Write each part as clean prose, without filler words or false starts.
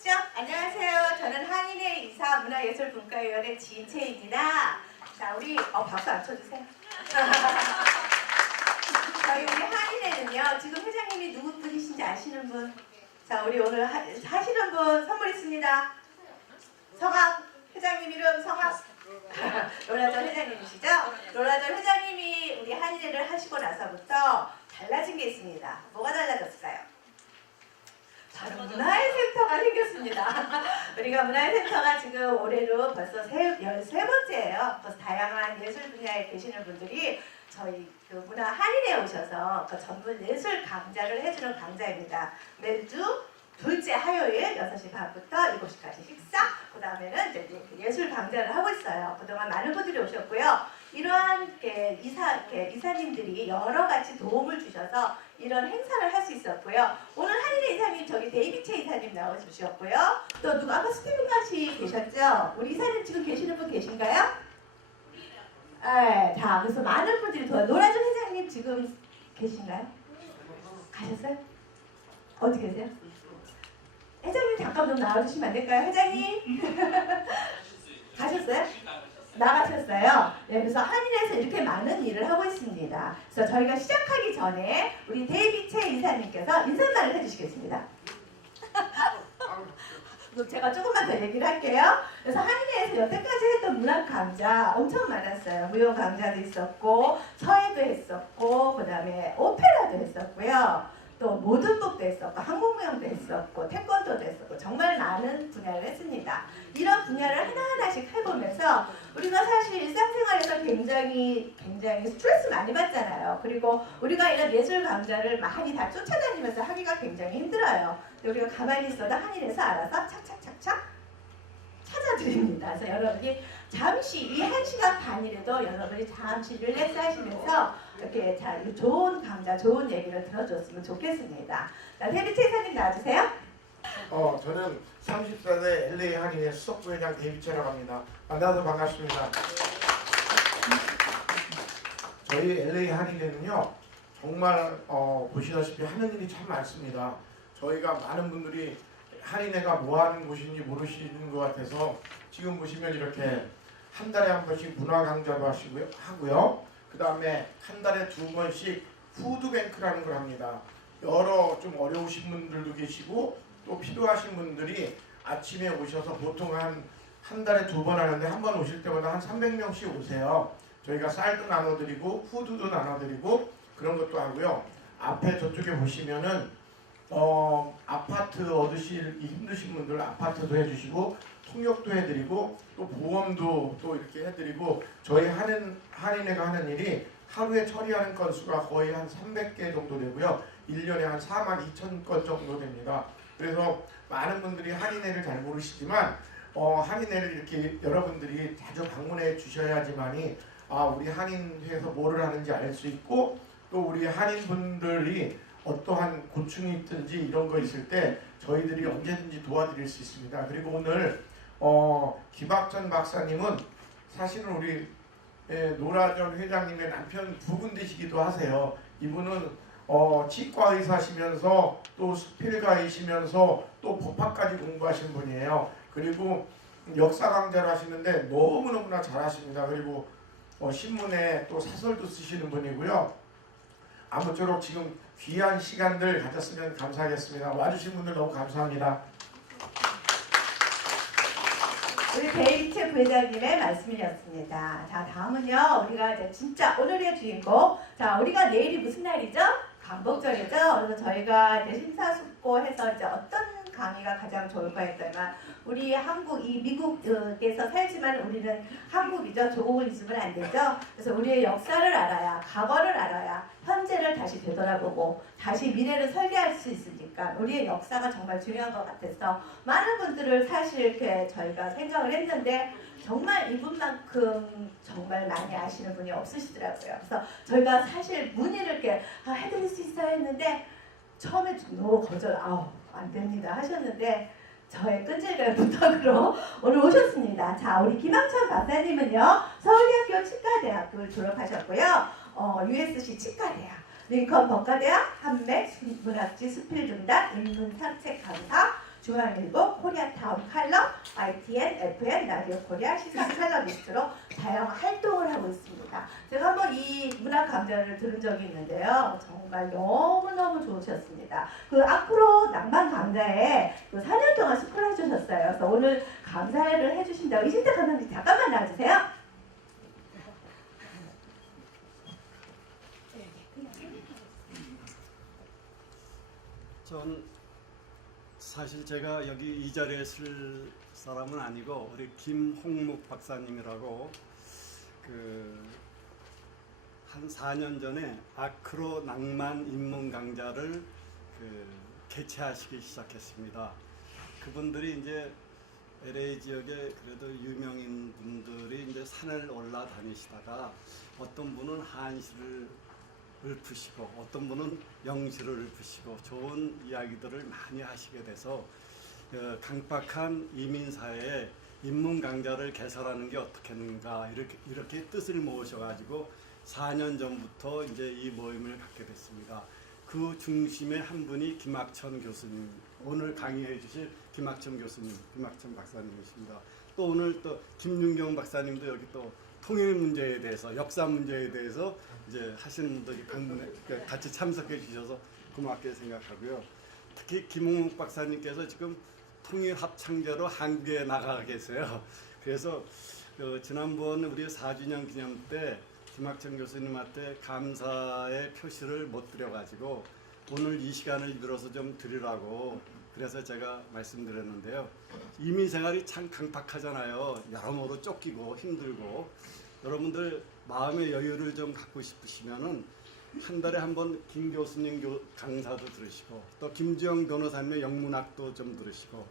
하셨죠? 안녕하세요. 저는 한인의 이사 문화예술분과위원회 지인채입니다. 자, 우리 박수 안 쳐주세요. 저희 우리 한인회는요. 지금 회장님이 누구 분이신지 아시는 분? 자, 우리 오늘 하시는 분 선물 있습니다. 성악 회장님 이름 성악 로라전 회장님이시죠? 로라전 회장님이 우리 한인회를 하시고 나서부터 달라진 게 있습니다. 뭐가 달라졌을까요? 바로 문화예술센터가 생겼습니다. 우리가 문화예술센터가 지금 올해로 벌써 13번째예요. 벌써 다양한 예술 분야에 계시는 분들이 저희 그 문화 한인회에 오셔서 그 전문 예술 강좌를 해주는 강좌입니다. 매주 둘째 화요일 6시 반부터 7시까지 식사, 그 다음에는 이제 예술 강좌를 하고 있어요. 그동안 많은 분들이 오셨고요. 이러한 이사님들이 여러 가지 도움을 주셔서 이런 행사를 할 수 있었고요. 오늘 한인회 이사님 저기 데이비체 이사님 나와주셨고요. 또 누가 아까 스티븐 가시 계셨죠? 우리 이사님 지금 계시는 분 계신가요? 네, 자 그래서 많은 분들이 노라전 회장님 지금 계신가요? 가셨어요? 어디 계세요? 회장님 잠깐 좀 나와주시면 안 될까요? 회장님? 가셨어요? 나가셨어요. 네, 그래서 한인회에서 이렇게 많은 일을 하고 있습니다. 그래서 저희가 시작하기 전에 우리 데이비체 이사님께서 인사말을 해주시겠습니다. 제가 조금만 더 얘기를 할게요. 그래서 한인회에서 여태까지 했던 문학 강좌 엄청 많았어요. 무용 강좌도 있었고, 서예도 했었고, 그 다음에 오페라도 했었고요. 또 모든법도 했었고, 한국무용도 했었고, 태권도도 했었고, 정말 많은 분야를 했습니다. 이런 분야를 하나하나씩 해보면서 우리가 사실 일상생활에서 굉장히 스트레스 많이 받잖아요. 그리고 우리가 이런 예술 강좌를 많이 다 쫓아다니면서 하기가 굉장히 힘들어요. 우리가 가만히 있어도 한인에서 알아서 착착착착 찾아드립니다. 그래서 여러분이 잠시 이 1시간 반이라도 여러분이 잠시 릴렉스 하시면서 이렇게 좋은 강좌, 좋은 얘기를 들어줬으면 좋겠습니다. 자, 데이비체 이사님 나와주세요. 저는 34대 LA 한인회 수석부회장 데이비체라고 합니다. 만나서 반갑습니다. 저희 LA 한인회는요, 정말 보시다시피 하는 일이 참 많습니다. 저희가 많은 분들이 한인회가 뭐 하는 곳인지 모르시는 것 같아서 지금 보시면 이렇게 한 달에 한 번씩 문화 강좌도 하고요. 그 다음에 한 달에 2번씩 푸드뱅크라는 걸 합니다. 여러 좀 어려우신 분들도 계시고 또 필요하신 분들이 아침에 오셔서 보통 한 달에 2번 하는데 한 번 오실 때마다 한 300명씩 오세요. 저희가 쌀도 나눠드리고 푸드도 나눠드리고 그런 것도 하고요. 앞에 저쪽에 보시면은 아파트 얻으시기 힘드신 분들 아파트도 해주시고 통역도 해드리고 또 보험도 또 이렇게 해드리고 저희 한인회가 하는 일이 하루에 처리하는 건수가 거의 한 300개 정도 되고요. 1년에 한 42,000건 정도 됩니다. 그래서 많은 분들이 한인회를 잘 모르시지만 한인회를 이렇게 여러분들이 자주 방문해 주셔야지만이 우리 한인회에서 뭐를 하는지 알 수 있고 또 우리 한인분들이 어떠한 고충이 있든지 이런 거 있을 때 저희들이 언제든지 도와드릴 수 있습니다. 그리고 오늘 김학전 박사님은 사실은 우리 노라전 회장님의 남편 부분 되시기도 하세요. 이분은 치과 의사시면서 또 수필가이시면서 또 법학까지 공부하신 분이에요. 그리고 역사 강좌를 하시는데 너무너무나 잘하십니다. 그리고 신문에 또 사설도 쓰시는 분이고요. 아무쪼록 지금 귀한 시간들 가졌으면 감사하겠습니다. 와주신 분들 너무 감사합니다. 우리 데이비체 부회장님의 말씀이었습니다. 자, 다음은요. 우리가 이제 진짜 오늘의 주인공. 자, 우리가 내일이 무슨 날이죠? 광복절이죠. 그래서 저희가 이제 심사숙고해서 이제 어떤 강의가 가장 좋을까 했더니만 우리 한국, 이 미국에서 살지만 우리는 한국이죠. 조국을 잊으면 안 되죠. 그래서 우리의 역사를 알아야, 과거를 알아야 현재를 다시 되돌아보고 다시 미래를 설계할 수 있으니까 우리의 역사가 정말 중요한 것 같아서 많은 분들을 사실 이렇게 저희가 생각을 했는데 정말 이분만큼 정말 많이 아시는 분이 없으시더라고요. 그래서 저희가 사실 문의를 이렇게 해드릴 수 있어야 했는데 처음에 너무 안 됩니다 하셨는데 저의 끈질긴 부탁으로 오늘 오셨습니다. 자, 우리 김학천 박사님은요 서울대학교 치과대학교를 졸업하셨고요. USC 치과대학, 링컨 법과대학, 한맥 문학지 수필 등단 인문사책 강사, 중앙일보, 코리아타운 칼럼, ITN, FM, 라디오 코리아 시사 칼럼니스트로 다양한 활동을 하고 있습니다. 제가 한번 이 문학 강좌를 들은 적이 있는데요. 정말 너무너무 좋으셨습니다. 그 앞으로 낭만 강좌에 그 4년 동안 스콜 해주셨어요. 그래서 오늘 감사를 해주신다고 이진태 감독님 잠깐만 나와주세요. 전 사실 제가 여기 이 자리에 쓸 사람은 아니고 우리 김홍묵 박사님이라고 한 4년 전에 아크로 낭만 인문 강좌를 개최하시기 시작했습니다. 그분들이 이제 LA 지역에 그래도 유명인 분들이 이제 산을 올라다니시다가 어떤 분은 한시를 읊으시고 어떤 분은 영시를 읊으시고 좋은 이야기들을 많이 하시게 돼서 강박한 이민사회에 인문 강좌를 개설하는 게 어떻겠는가 이렇게 뜻을 모으셔가지고 4년 전부터 이제 이 모임을 갖게 됐습니다. 그 중심에 한 분이 김학천 교수님, 오늘 강의해 주실 김학천 교수님, 김학천 박사님이십니다. 또 오늘 또 김윤경 박사님도 여기 또 통일 문제에 대해서, 역사 문제에 대해서 이제 하시는 분들이 방문해 같이 참석해 주셔서 고맙게 생각하고요. 특히 김홍묵 박사님께서 지금 통일 합창제로 한국에 나가 계세요. 그래서 지난번 우리 4주년 기념 때 김학천 교수님한테 감사의 표시를 못 드려가지고 오늘 이 시간을 빌어서 좀 드리라고 그래서 제가 말씀드렸는데요. 이민 생활이 참 강박하잖아요. 여러모로 쫓기고 힘들고 여러분들 마음의 여유를 좀 갖고 싶으시면은 한 달에 한 번 김 교수님 강사도 들으시고 또 김주영 변호사님의 영문학도 좀 들으시고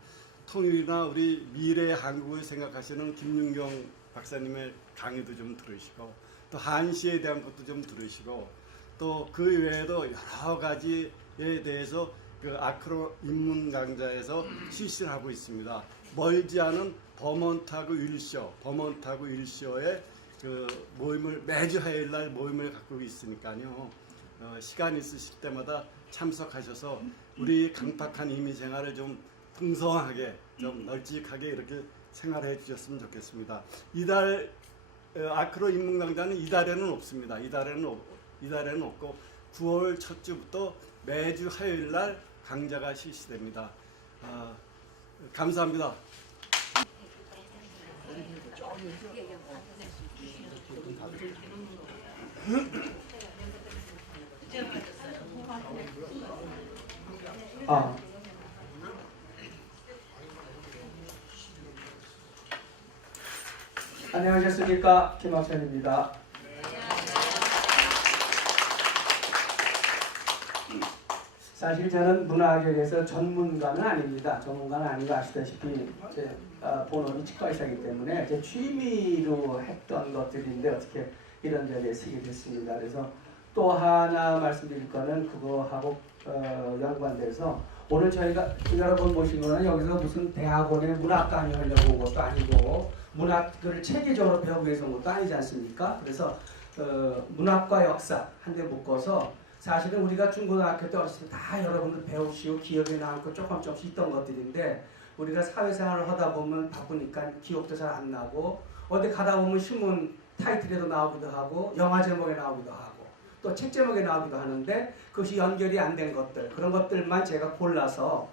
통일이나 우리 미래의 한국을 생각하시는 김윤경 박사님의 강의도 좀 들으시고 또 한시에 대한 것도 좀 들으시고 또 그 외에도 여러 가지에 대해서 그 아크로 인문 강좌에서 실시를 하고 있습니다. 멀지 않은 버몬트하고 윌셔의 그 모임을 매주 화요일 날 모임을 갖고 있으니까요. 시간 있으실 때마다 참석하셔서 우리 강박한 이민 생활을 좀 풍성하게 좀 널찍하게 이렇게 생활해 주셨으면 좋겠습니다. 이달 아크로 인문 강좌는 이달에는 없습니다. 이달에는 없고 9월 첫 주부터 매주 화요일 날 강좌가 실시됩니다. 감사합니다. 안녕하셨습니까? 김학천입니다. 사실 저는 문학에 대해서 전문가는 아닙니다. 전문가는 아니고 아시다시피 제 본업이 치과의사이기 때문에 제 취미로 했던 것들인데 어떻게 이런 자리에 서게 됐습니다. 그래서 또 하나 말씀드릴 거는 그거하고 연관돼서 오늘 저희가 여러분 모신 거는 여기서 무슨 대학원에 문학 강의하려고 온 것도 아니고 문학을 체계적으로 배우기 위해서 온 것도 아니지 않습니까? 그래서 문학과 역사 한 대 묶어서 사실은 우리가 중고등학교 때 어렸을 때 다 여러분들 배우시고 기억에 남고 조금씩 있던 것들인데 우리가 사회생활을 하다 보면 바쁘니까 기억도 잘 안 나고 어디 가다 보면 신문 타이틀에도 나오기도 하고 영화 제목에 나오기도 하고 또 책 제목에 나오기도 하는데 그것이 연결이 안 된 것들 그런 것들만 제가 골라서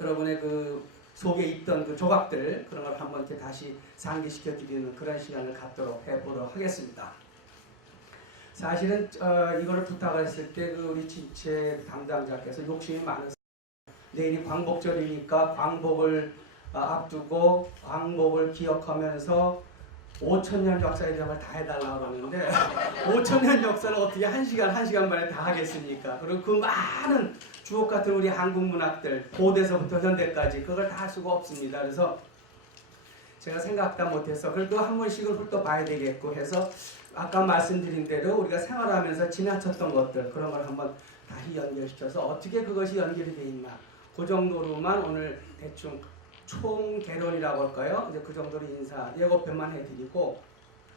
여러분의 그 속에 있던 그 조각들 그런 걸 한번 이렇게 다시 상기시켜 드리는 그런 시간을 갖도록 해보도록 하겠습니다. 사실은 이거를 부탁을 했을 때 그 우리 진채 담당자께서 욕심이 많으세요. 내일이 광복절이니까 광복을 앞두고 광복을 기억하면서 5,000년 역사에 대한 걸 다 해달라고 하는데 5,000년 역사를 어떻게 한 시간 만에 다 하겠습니까? 그리고 그 많은 주옥 같은 우리 한국 문학들 고대서부터 현대까지 그걸 다 할 수가 없습니다. 그래서 제가 생각도 못해서 그래도 한 번씩은 훑어봐야 되겠고 해서 아까 말씀드린 대로 우리가 생활하면서 지나쳤던 것들 그런 걸 한번 다시 연결시켜서 어떻게 그것이 연결이 돼 있나 그 정도로만 오늘 대충 총개론이라고 할까요? 이제 그 정도로 인사 예고편만 해드리고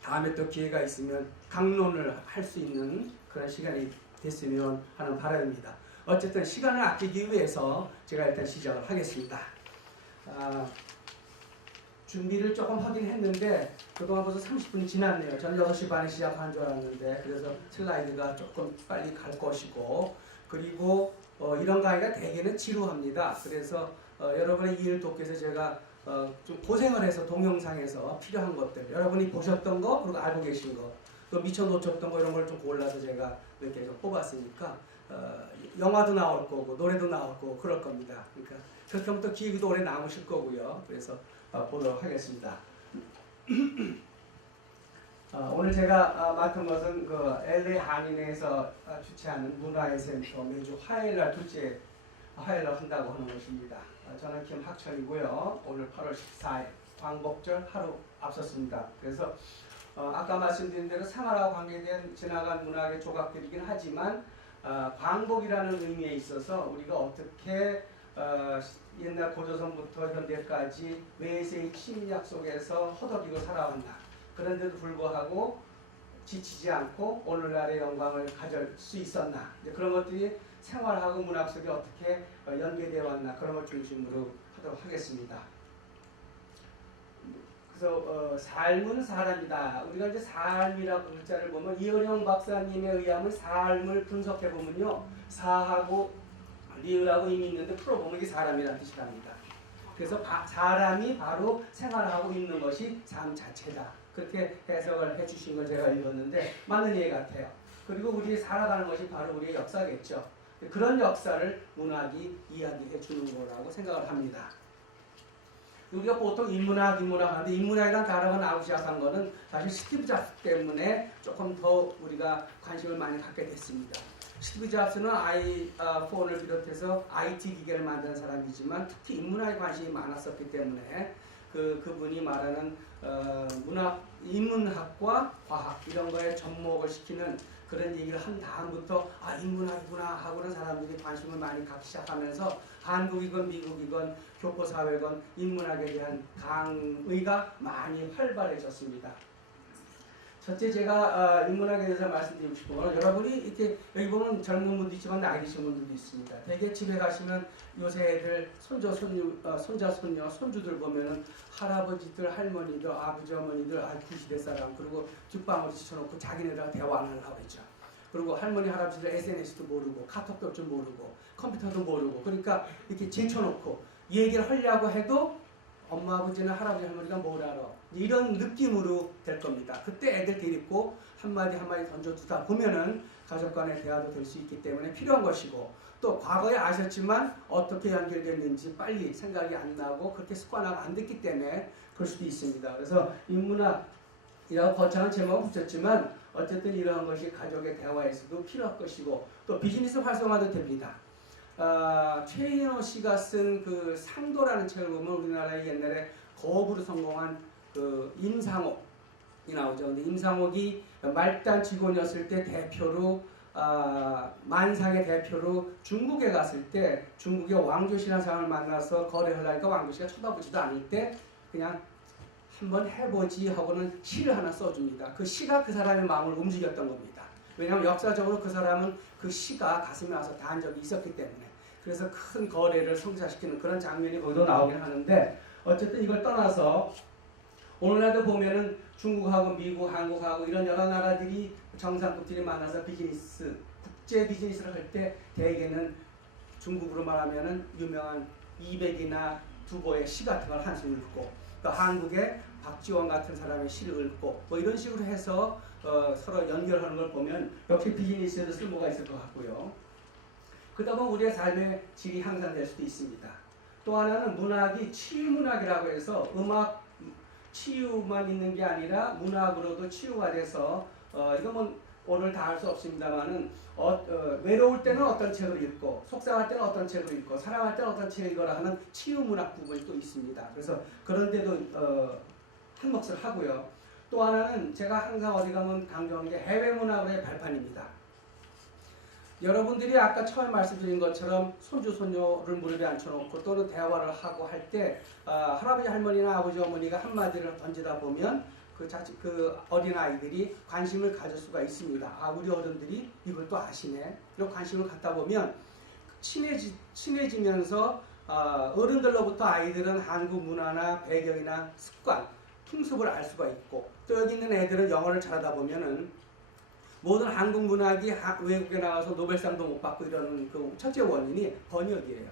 다음에 또 기회가 있으면 강론을 할 수 있는 그런 시간이 됐으면 하는 바람입니다. 어쨌든 시간을 아끼기 위해서 제가 일단 시작을 하겠습니다. 준비를 조금 하긴 했는데 그동안 벌써 30분이 지났네요. 저는 6시 반에 시작한 줄 알았는데 그래서 슬라이드가 조금 빨리 갈 것이고 그리고 이런 강의가 대개는 지루합니다. 그래서 여러분의 이해를 돕기 위해서 제가 좀 고생을 해서 동영상에서 필요한 것들 여러분이 보셨던 거 그리고 알고 계신 거 또 미처 놓쳤던 거 이런 걸 좀 골라서 제가 몇 개 좀 뽑았으니까 영화도 나올 거고 노래도 나올 거고 그럴 겁니다. 그러니까 그렇게 하면 또 기획도 오래 남으실 거고요. 그래서 보도록 하겠습니다. 오늘 제가 맡은 것은 그 LA 한인회에서 주최하는 문화의 센터 매주 화요일날 둘째 화요일날 한다고 하는 것입니다. 저는 김학철이고요. 오늘 8월 14일 광복절 하루 앞섰습니다. 그래서 아까 말씀드린 대로 생활하고 관계된 지나간 문학의 조각들이긴 하지만 광복이라는 의미에 있어서 우리가 어떻게 옛날 고조선부터 현대까지 외세의 침략 속에서 허덕이고 살아왔나 그런데도 불구하고 지치지 않고 오늘날의 영광을 가질 수 있었나 그런 것들이 생활하고 문학 속에 어떻게 연계되어 왔나 그런 걸 중심으로 하도록 하겠습니다. 그래서 삶은 사람이다. 우리가 이제 삶이라고 글자를 보면 이은영 박사님에 의하면 삶을 분석해 보면요 사하고 리을하고 의미 있는데 풀어보면 이게 사람이라는 뜻이랍니다. 그래서 사람이 바로 생활하고 있는 것이 삶 자체다. 그렇게 해석을 해주신 걸 제가 읽었는데 맞는 얘기 같아요. 그리고 우리 살아가는 것이 바로 우리의 역사겠죠. 그런 역사를 문학이 이야기해 주는 거라고 생각을 합니다. 우리가 보통 인문학 하는데 인문학이라는 단어가 나오기 시작한 거는 사실 스티브 잡스 때문에 조금 더 우리가 관심을 많이 갖게 됐습니다. 스티브 잡스는 아이폰을 비롯해서 IT 기계를 만든 사람이지만 특히 인문학에 관심이 많았었기 때문에 그분이 말하는 인문학과 과학 이런 거에 접목을 시키는 그런 얘기를 한 다음부터 인문학이구나 하고는 사람들이 관심을 많이 갖기 시작하면서 한국이건 미국이건 교포사회건 인문학에 대한 강의가 많이 활발해졌습니다. 첫째 제가 인문학에 대해서 말씀드리고 싶은 건 여러분이 이렇게 여기 보면 젊은 분도 있지만 나이 드신 분들도 있습니다. 대개 집에 가시면 요새 애들 손자 손녀 손주들 보면은 할아버지들 할머니들 아버지 어머니들 구시대 사람 그리고 뒷방으로 지쳐놓고 자기네들하고 대화 안 하려고 했죠. 그리고 할머니 할아버지들 SNS도 모르고 카톡도 좀 모르고 컴퓨터도 모르고 그러니까 이렇게 제쳐놓고 얘기를 하려고 해도 엄마 아버지나 할아버지 할머니가 뭘 알아 이런 느낌으로 될 겁니다. 그때 애들 데리고 한마디 던져두다 보면은 가족 간의 대화도 될 수 있기 때문에 필요한 것이고 또 과거에 아셨지만 어떻게 연결됐는지 빨리 생각이 안 나고 그렇게 습관화가 안 됐기 때문에 그럴 수도 있습니다. 그래서 인문학이라고 거창한 제목은 붙였지만 어쨌든 이러한 것이 가족의 대화에서도 필요할 것이고 또 비즈니스 활성화도 됩니다. 최인호 씨가 쓴 그 상도라는 책을 보면 우리나라에 옛날에 거업으로 성공한 그 임상옥이 나오죠. 근데 임상옥이 말단 직원이었을 때 대표로 만상의 대표로 중국에 갔을 때 중국의 왕조씨라는 사람을 만나서 거래하려니까 왕조씨가 쳐다보지도 않을 때 그냥 한번 해보지 하고는 시를 하나 써줍니다. 그 시가 그 사람의 마음을 움직였던 겁니다. 왜냐하면 역사적으로 그 사람은 그 시가 가슴에 와서 닿은 적이 있었기 때문에 그래서 큰 거래를 성사시키는 그런 장면이 거기도 나오긴 하는데 어쨌든 이걸 떠나서 오늘날도 보면은 중국하고 미국, 한국하고 이런 여러 나라들이 정상국들이 만나서 비즈니스, 국제 비즈니스를 할 때 대개는 중국으로 말하면은 유명한 200이나 두보의 시 같은 걸 한숨 읽고 또 한국의 박지원 같은 사람의 시를 읽고 뭐 이런 식으로 해서 서로 연결하는 걸 보면 역시 비즈니스에도 쓸모가 있을 것 같고요. 그러다 보면 우리의 삶의 질이 향상될 수도 있습니다. 또 하나는 문학이 치유문학이라고 해서 음악 치유만 있는 게 아니라 문학으로도 치유가 돼서 이건 뭐 오늘 다 할 수 없습니다만은 외로울 때는 어떤 책을 읽고 속상할 때는 어떤 책을 읽고 사랑할 때는 어떤 책을 읽어라 하는 치유문학 부분이 또 있습니다. 그래서 그런 데도 한 몫을 하고요. 또 하나는 제가 항상 어디 가면 강조하는 게 해외문학의 발판입니다. 여러분들이 아까 처음에 말씀드린 것처럼 손주 손녀를 무릎에 앉혀놓고 또는 대화를 하고 할 때 할아버지 할머니나 아버지 어머니가 한마디를 던지다 보면 그 어린아이들이 관심을 가질 수가 있습니다. 우리 어른들이 이걸 또 아시네. 이런 관심을 갖다 보면 친해지면서 어른들로부터 아이들은 한국 문화나 배경이나 습관, 풍습을 알 수가 있고 또 여기 있는 애들은 영어를 잘하다 보면은 모든 한국 문학이 외국에 나와서 노벨상도 못 받고 이러는 그 첫째 원인이 번역이에요.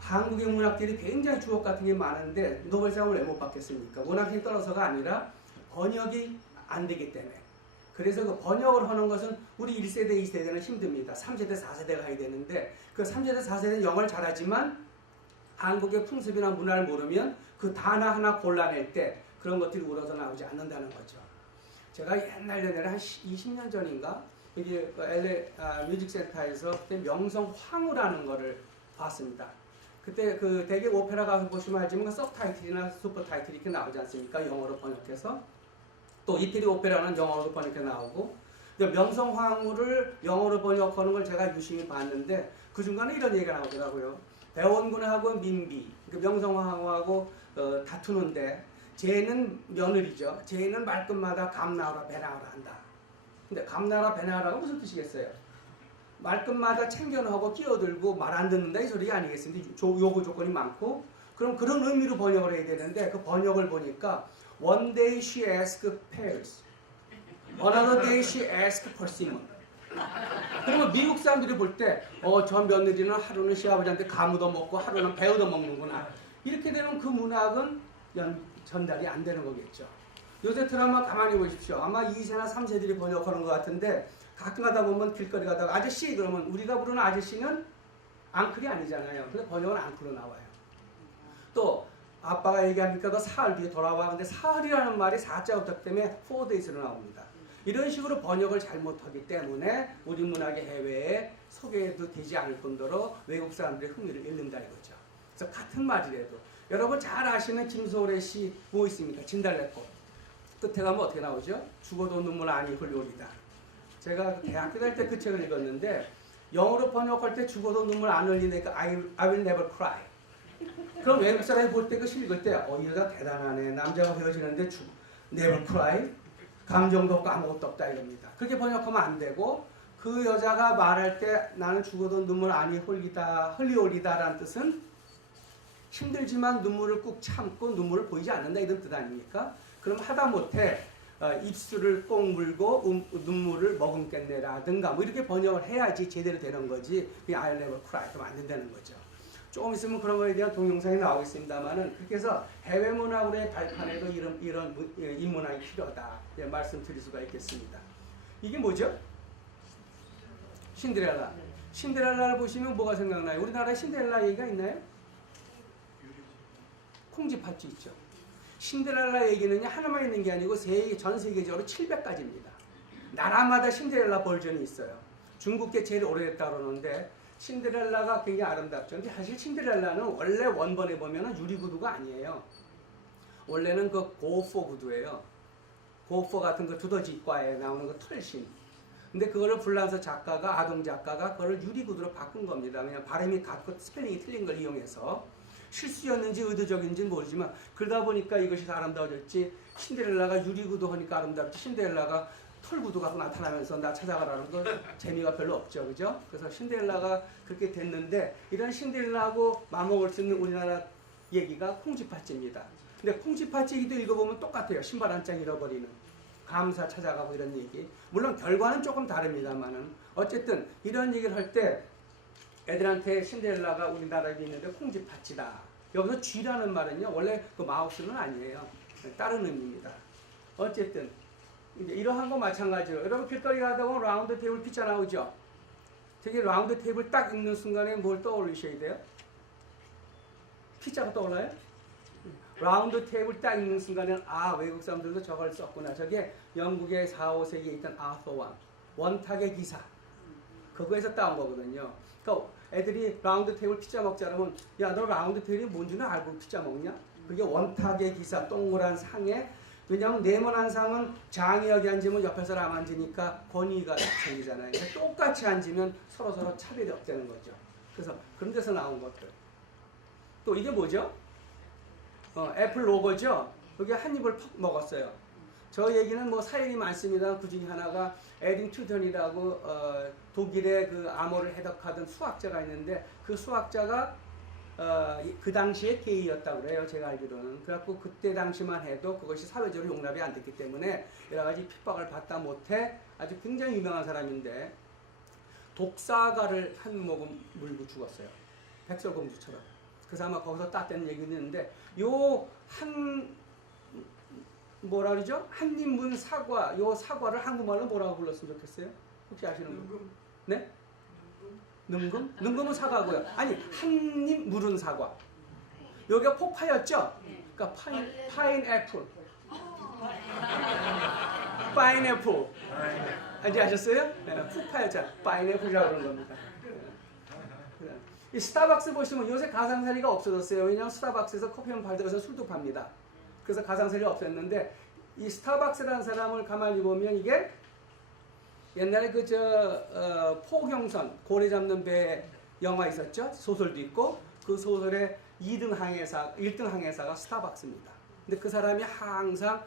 한국의 문학들이 굉장히 주옥 같은 게 많은데 노벨상을 왜 못 받겠습니까? 문학이 떨어서가 아니라 번역이 안 되기 때문에. 그래서 그 번역을 하는 것은 우리 1세대, 2세대는 힘듭니다. 3세대, 4세대가 해야 되는데 그 3세대, 4세대는 영어를 잘하지만 한국의 풍습이나 문화를 모르면 그 단어 하나 골라낼 때 그런 것들이 우러져 나오지 않는다는 거죠. 제가 옛날에 한 20년 전인가 여기 LA 뮤직센터에서 그때 명성 황후라는 거를 봤습니다. 그때 그 대개 오페라 가서 보시면 알지만 서브타이틀이나 슈퍼타이틀이 이렇게 나오지 않습니까? 영어로 번역해서. 또 이태리 오페라는 영어로 번역해 나오고 명성 황후를 영어로 번역하는 걸 제가 유심히 봤는데 그 중간에 이런 얘기가 나오더라고요. 배원군하고 민비, 명성 황후하고 다투는데 쟤는 며느리죠. 쟤는 말끝마다 감나라 배나라 한다. 근데 감나라 배나라가 무슨 뜻이겠어요? 말끝마다 챙겨나오고 끼어들고 말 안 듣는다 이 소리가 아니겠습니까? 요구 조건이 많고 그럼 그런 의미로 번역을 해야 되는데 그 번역을 보니까 One day she asked pears, another day she asked persimmon. 그러면 미국 사람들이 볼 때 저 며느리는 하루는 시아버지한테 가무도 먹고 하루는 배우도 먹는구나. 이렇게 되면 그 문학은 전달이 안 되는 거겠죠. 요새 드라마 가만히 보십시오. 아마 2세나 3세들이 번역하는 것 같은데 가끔 가다 보면 길거리 가다가 아저씨 그러면 우리가 부르는 아저씨는 앙클이 아니잖아요. 근데 번역은 앙클로 나와요. 또 아빠가 얘기하니까 그 사흘 뒤에 돌아와. 근데 사흘이라는 말이 사자 어떻기 때문에 4days로 나옵니다. 이런 식으로 번역을 잘못하기 때문에 우리 문학의 해외에 소개도 되지 않을 뿐더러 외국 사람들의 흥미를 잃는다 이거죠. 그래서 같은 말이라도 여러분 잘 아시는 김소월의 시 뭐 있습니까? 진달래꽃. 끝에 가면 어떻게 나오죠? 죽어도 눈물 아니 흘리오리다. 제가 대학교 다닐 때 그 책을 읽었는데 영어로 번역할 때 죽어도 눈물 안 흘리니까 I will never cry. 그럼 외국 사람이 볼 때 그 시 읽을 때 이 여자 대단하네. 남자가 헤어지는데 never cry. 감정도 없고 아무것도 없다 이겁니다. 그렇게 번역하면 안 되고 그 여자가 말할 때 나는 죽어도 눈물 아니 흘리오리다라는 뜻은 힘들지만 눈물을 꾹 참고 눈물을 보이지 않는다 이런 뜻 아닙니까? 그럼 하다못해 입술을 꼭 물고 눈물을 머금겠네라든가 뭐 이렇게 번역을 해야지 제대로 되는 거지 그냥 I'll never cry 그러면 안 된다는 거죠. 조금 있으면 그런 거에 대한 동영상이 나오겠습니다만은 그렇게 해서 해외 문학으로의 발판에도 이런 인문학이 필요하다 말씀드릴 수가 있겠습니다. 이게 뭐죠? 신데렐라. 신데렐라를 보시면 뭐가 생각나요? 우리나라에 신데렐라 얘기가 있나요? 콩쥐팥쥐 있죠. 신데렐라 얘기는요 하나만 있는 게 아니고 전 세계적으로 700가지입니다. 나라마다 신데렐라 버전이 있어요. 중국계 제일 오래됐다 그러는데 신데렐라가 굉장히 아름답죠. 근데 사실 신데렐라는 원래 원본에 보면 유리구두가 아니에요. 원래는 그 고포 구두예요. 고포 같은 그 두더지과에 나오는 그 털신. 근데 그거를 불란서 작가가 아동 작가가 그걸 유리구두로 바꾼 겁니다. 그냥 발음이 같고 스펠링이 틀린 걸 이용해서 실수였는지 의도적인지는 모르지만 그러다 보니까 이것이 아름다워졌지 신데렐라가 유리구두 하니까 아름답지 신데렐라가 털구두 갖고 나타나면서 나 찾아가라는 건 재미가 별로 없죠. 그죠? 그래서 신데렐라가 그렇게 됐는데 이런 신데렐라하고 맞먹을 수 있는 우리나라 얘기가 콩쥐팥쥐입니다. 근데 콩쥐팥쥐기도 읽어보면 똑같아요. 신발 한 장 잃어버리는 감사 찾아가고 이런 얘기. 물론 결과는 조금 다릅니다만은 어쨌든 이런 얘기를 할 때 애들한테 신데렐라가 우리나라에 있는데 콩쥐팥쥐다. 여기서 쥐라는 말은요 원래 그 마우스는 아니에요. 다른 의미입니다. 어쨌든 이제 이러한 거 마찬가지로 여러분 길거리 가다 보면 라운드 테이블 피자 나오죠. 되게 라운드 테이블 딱 읽는 순간에 뭘 떠올리셔야 돼요? 피자가 떠올라요? 라운드 테이블 딱 읽는 순간에는 아 외국 사람들도 저걸 썼구나. 저게 영국의 4, 5세기에 있던 아서 왕 원탁의 기사 그거에서 따온 거거든요. 그러니까 애들이 라운드 테이블 피자 먹자 그러면 야 너 라운드 테이블이 뭔지는 알고 피자 먹냐? 그게 원탁의 기사 동그란 상에 왜냐하면 네모난 상은 장이 여기 앉으면 옆에 사람 앉으니까 권위가 생기잖아요. 똑같이 앉으면 서로 차별이 없다는 거죠. 그래서 그런 데서 나온 것들. 또 이게 뭐죠? 애플 로고죠. 여기 한 입을 퍽 먹었어요. 저 얘기는 뭐 사연이 많습니다. 그 중에 하나가 에딩 튜턴이라고 독일의 그 암호를 해석하던 수학자가 있는데 그 수학자가 그 당시에 게이였다고 그래요. 제가 알기로는. 그래갖고 그때 당시만 해도 그것이 사회적으로 용납이 안 됐기 때문에 여러 가지 핍박을 받다 못해 아주 굉장히 유명한 사람인데 독사가를 한 모금 물고 죽었어요. 백설공주처럼. 그래서 아마 거기서 땄다는 얘기는 있는데 요 뭐라 그러죠? 한 입문 사과, 요 사과를 한국말로 뭐라고 불렀으면 좋겠어요? 혹시 아시는 분? 네? 능금? 능금은 사과고요. 아니, 한 입 물은 사과. 여기가 폭파였죠? 그러니까 파인애플. 파인애플. 이제 아셨어요? 네, 폭파였잖아. 파인애플이라고 그런 겁니다. 이 스타벅스 보시면 요새 가상자리가 없어졌어요. 왜냐하면 스타벅스에서 커피만 팔더라도 술도 팝니다. 그래서 가상자리가 없었는데 이 스타벅스라는 사람을 가만히 보면 이게 옛날에 포경선 고래 잡는 배 영화 있었죠? 소설도 있고 그 소설의 1등 항해사가 스타벅스입니다. 근데 그 사람이 항상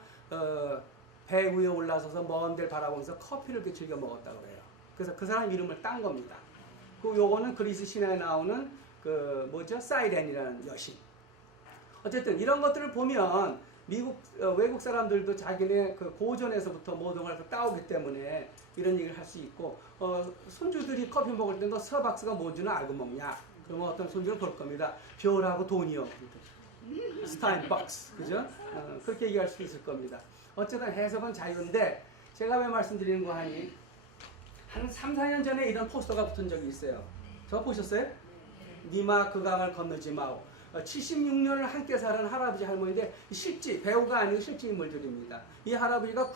배 위에 올라서서 먼 데를 바라보면서 커피를 이렇게 즐겨 먹었다고 그래요. 그래서 그 사람 이름을 딴 겁니다. 그 요거는 그리스 신화에 나오는 그 사이렌이라는 여신. 어쨌든 이런 것들을 보면 외국 사람들도 자기네 그 고전에서부터 모든 걸 따오기 때문에 이런 얘기를 할 수 있고 손주들이 커피 먹을 때 너 스타벅스가 뭔지는 알고 먹냐? 그러면 어떤 손주는 볼 겁니다. 별하고 돈이요. 스타벅스, 그죠? 그렇게 얘기할 수 있을 겁니다. 어쨌든 해석은 자유인데 제가 왜 말씀드리는 거 하니 한 3, 4년 전에 이런 포스터가 붙은 적이 있어요. 저 보셨어요? 니마 그 강을 건너지 마오. 76년을 함께 사는 할아버지 할머니인데 실제 배우가 아니고 실제 인물들입니다. 이 할아버지가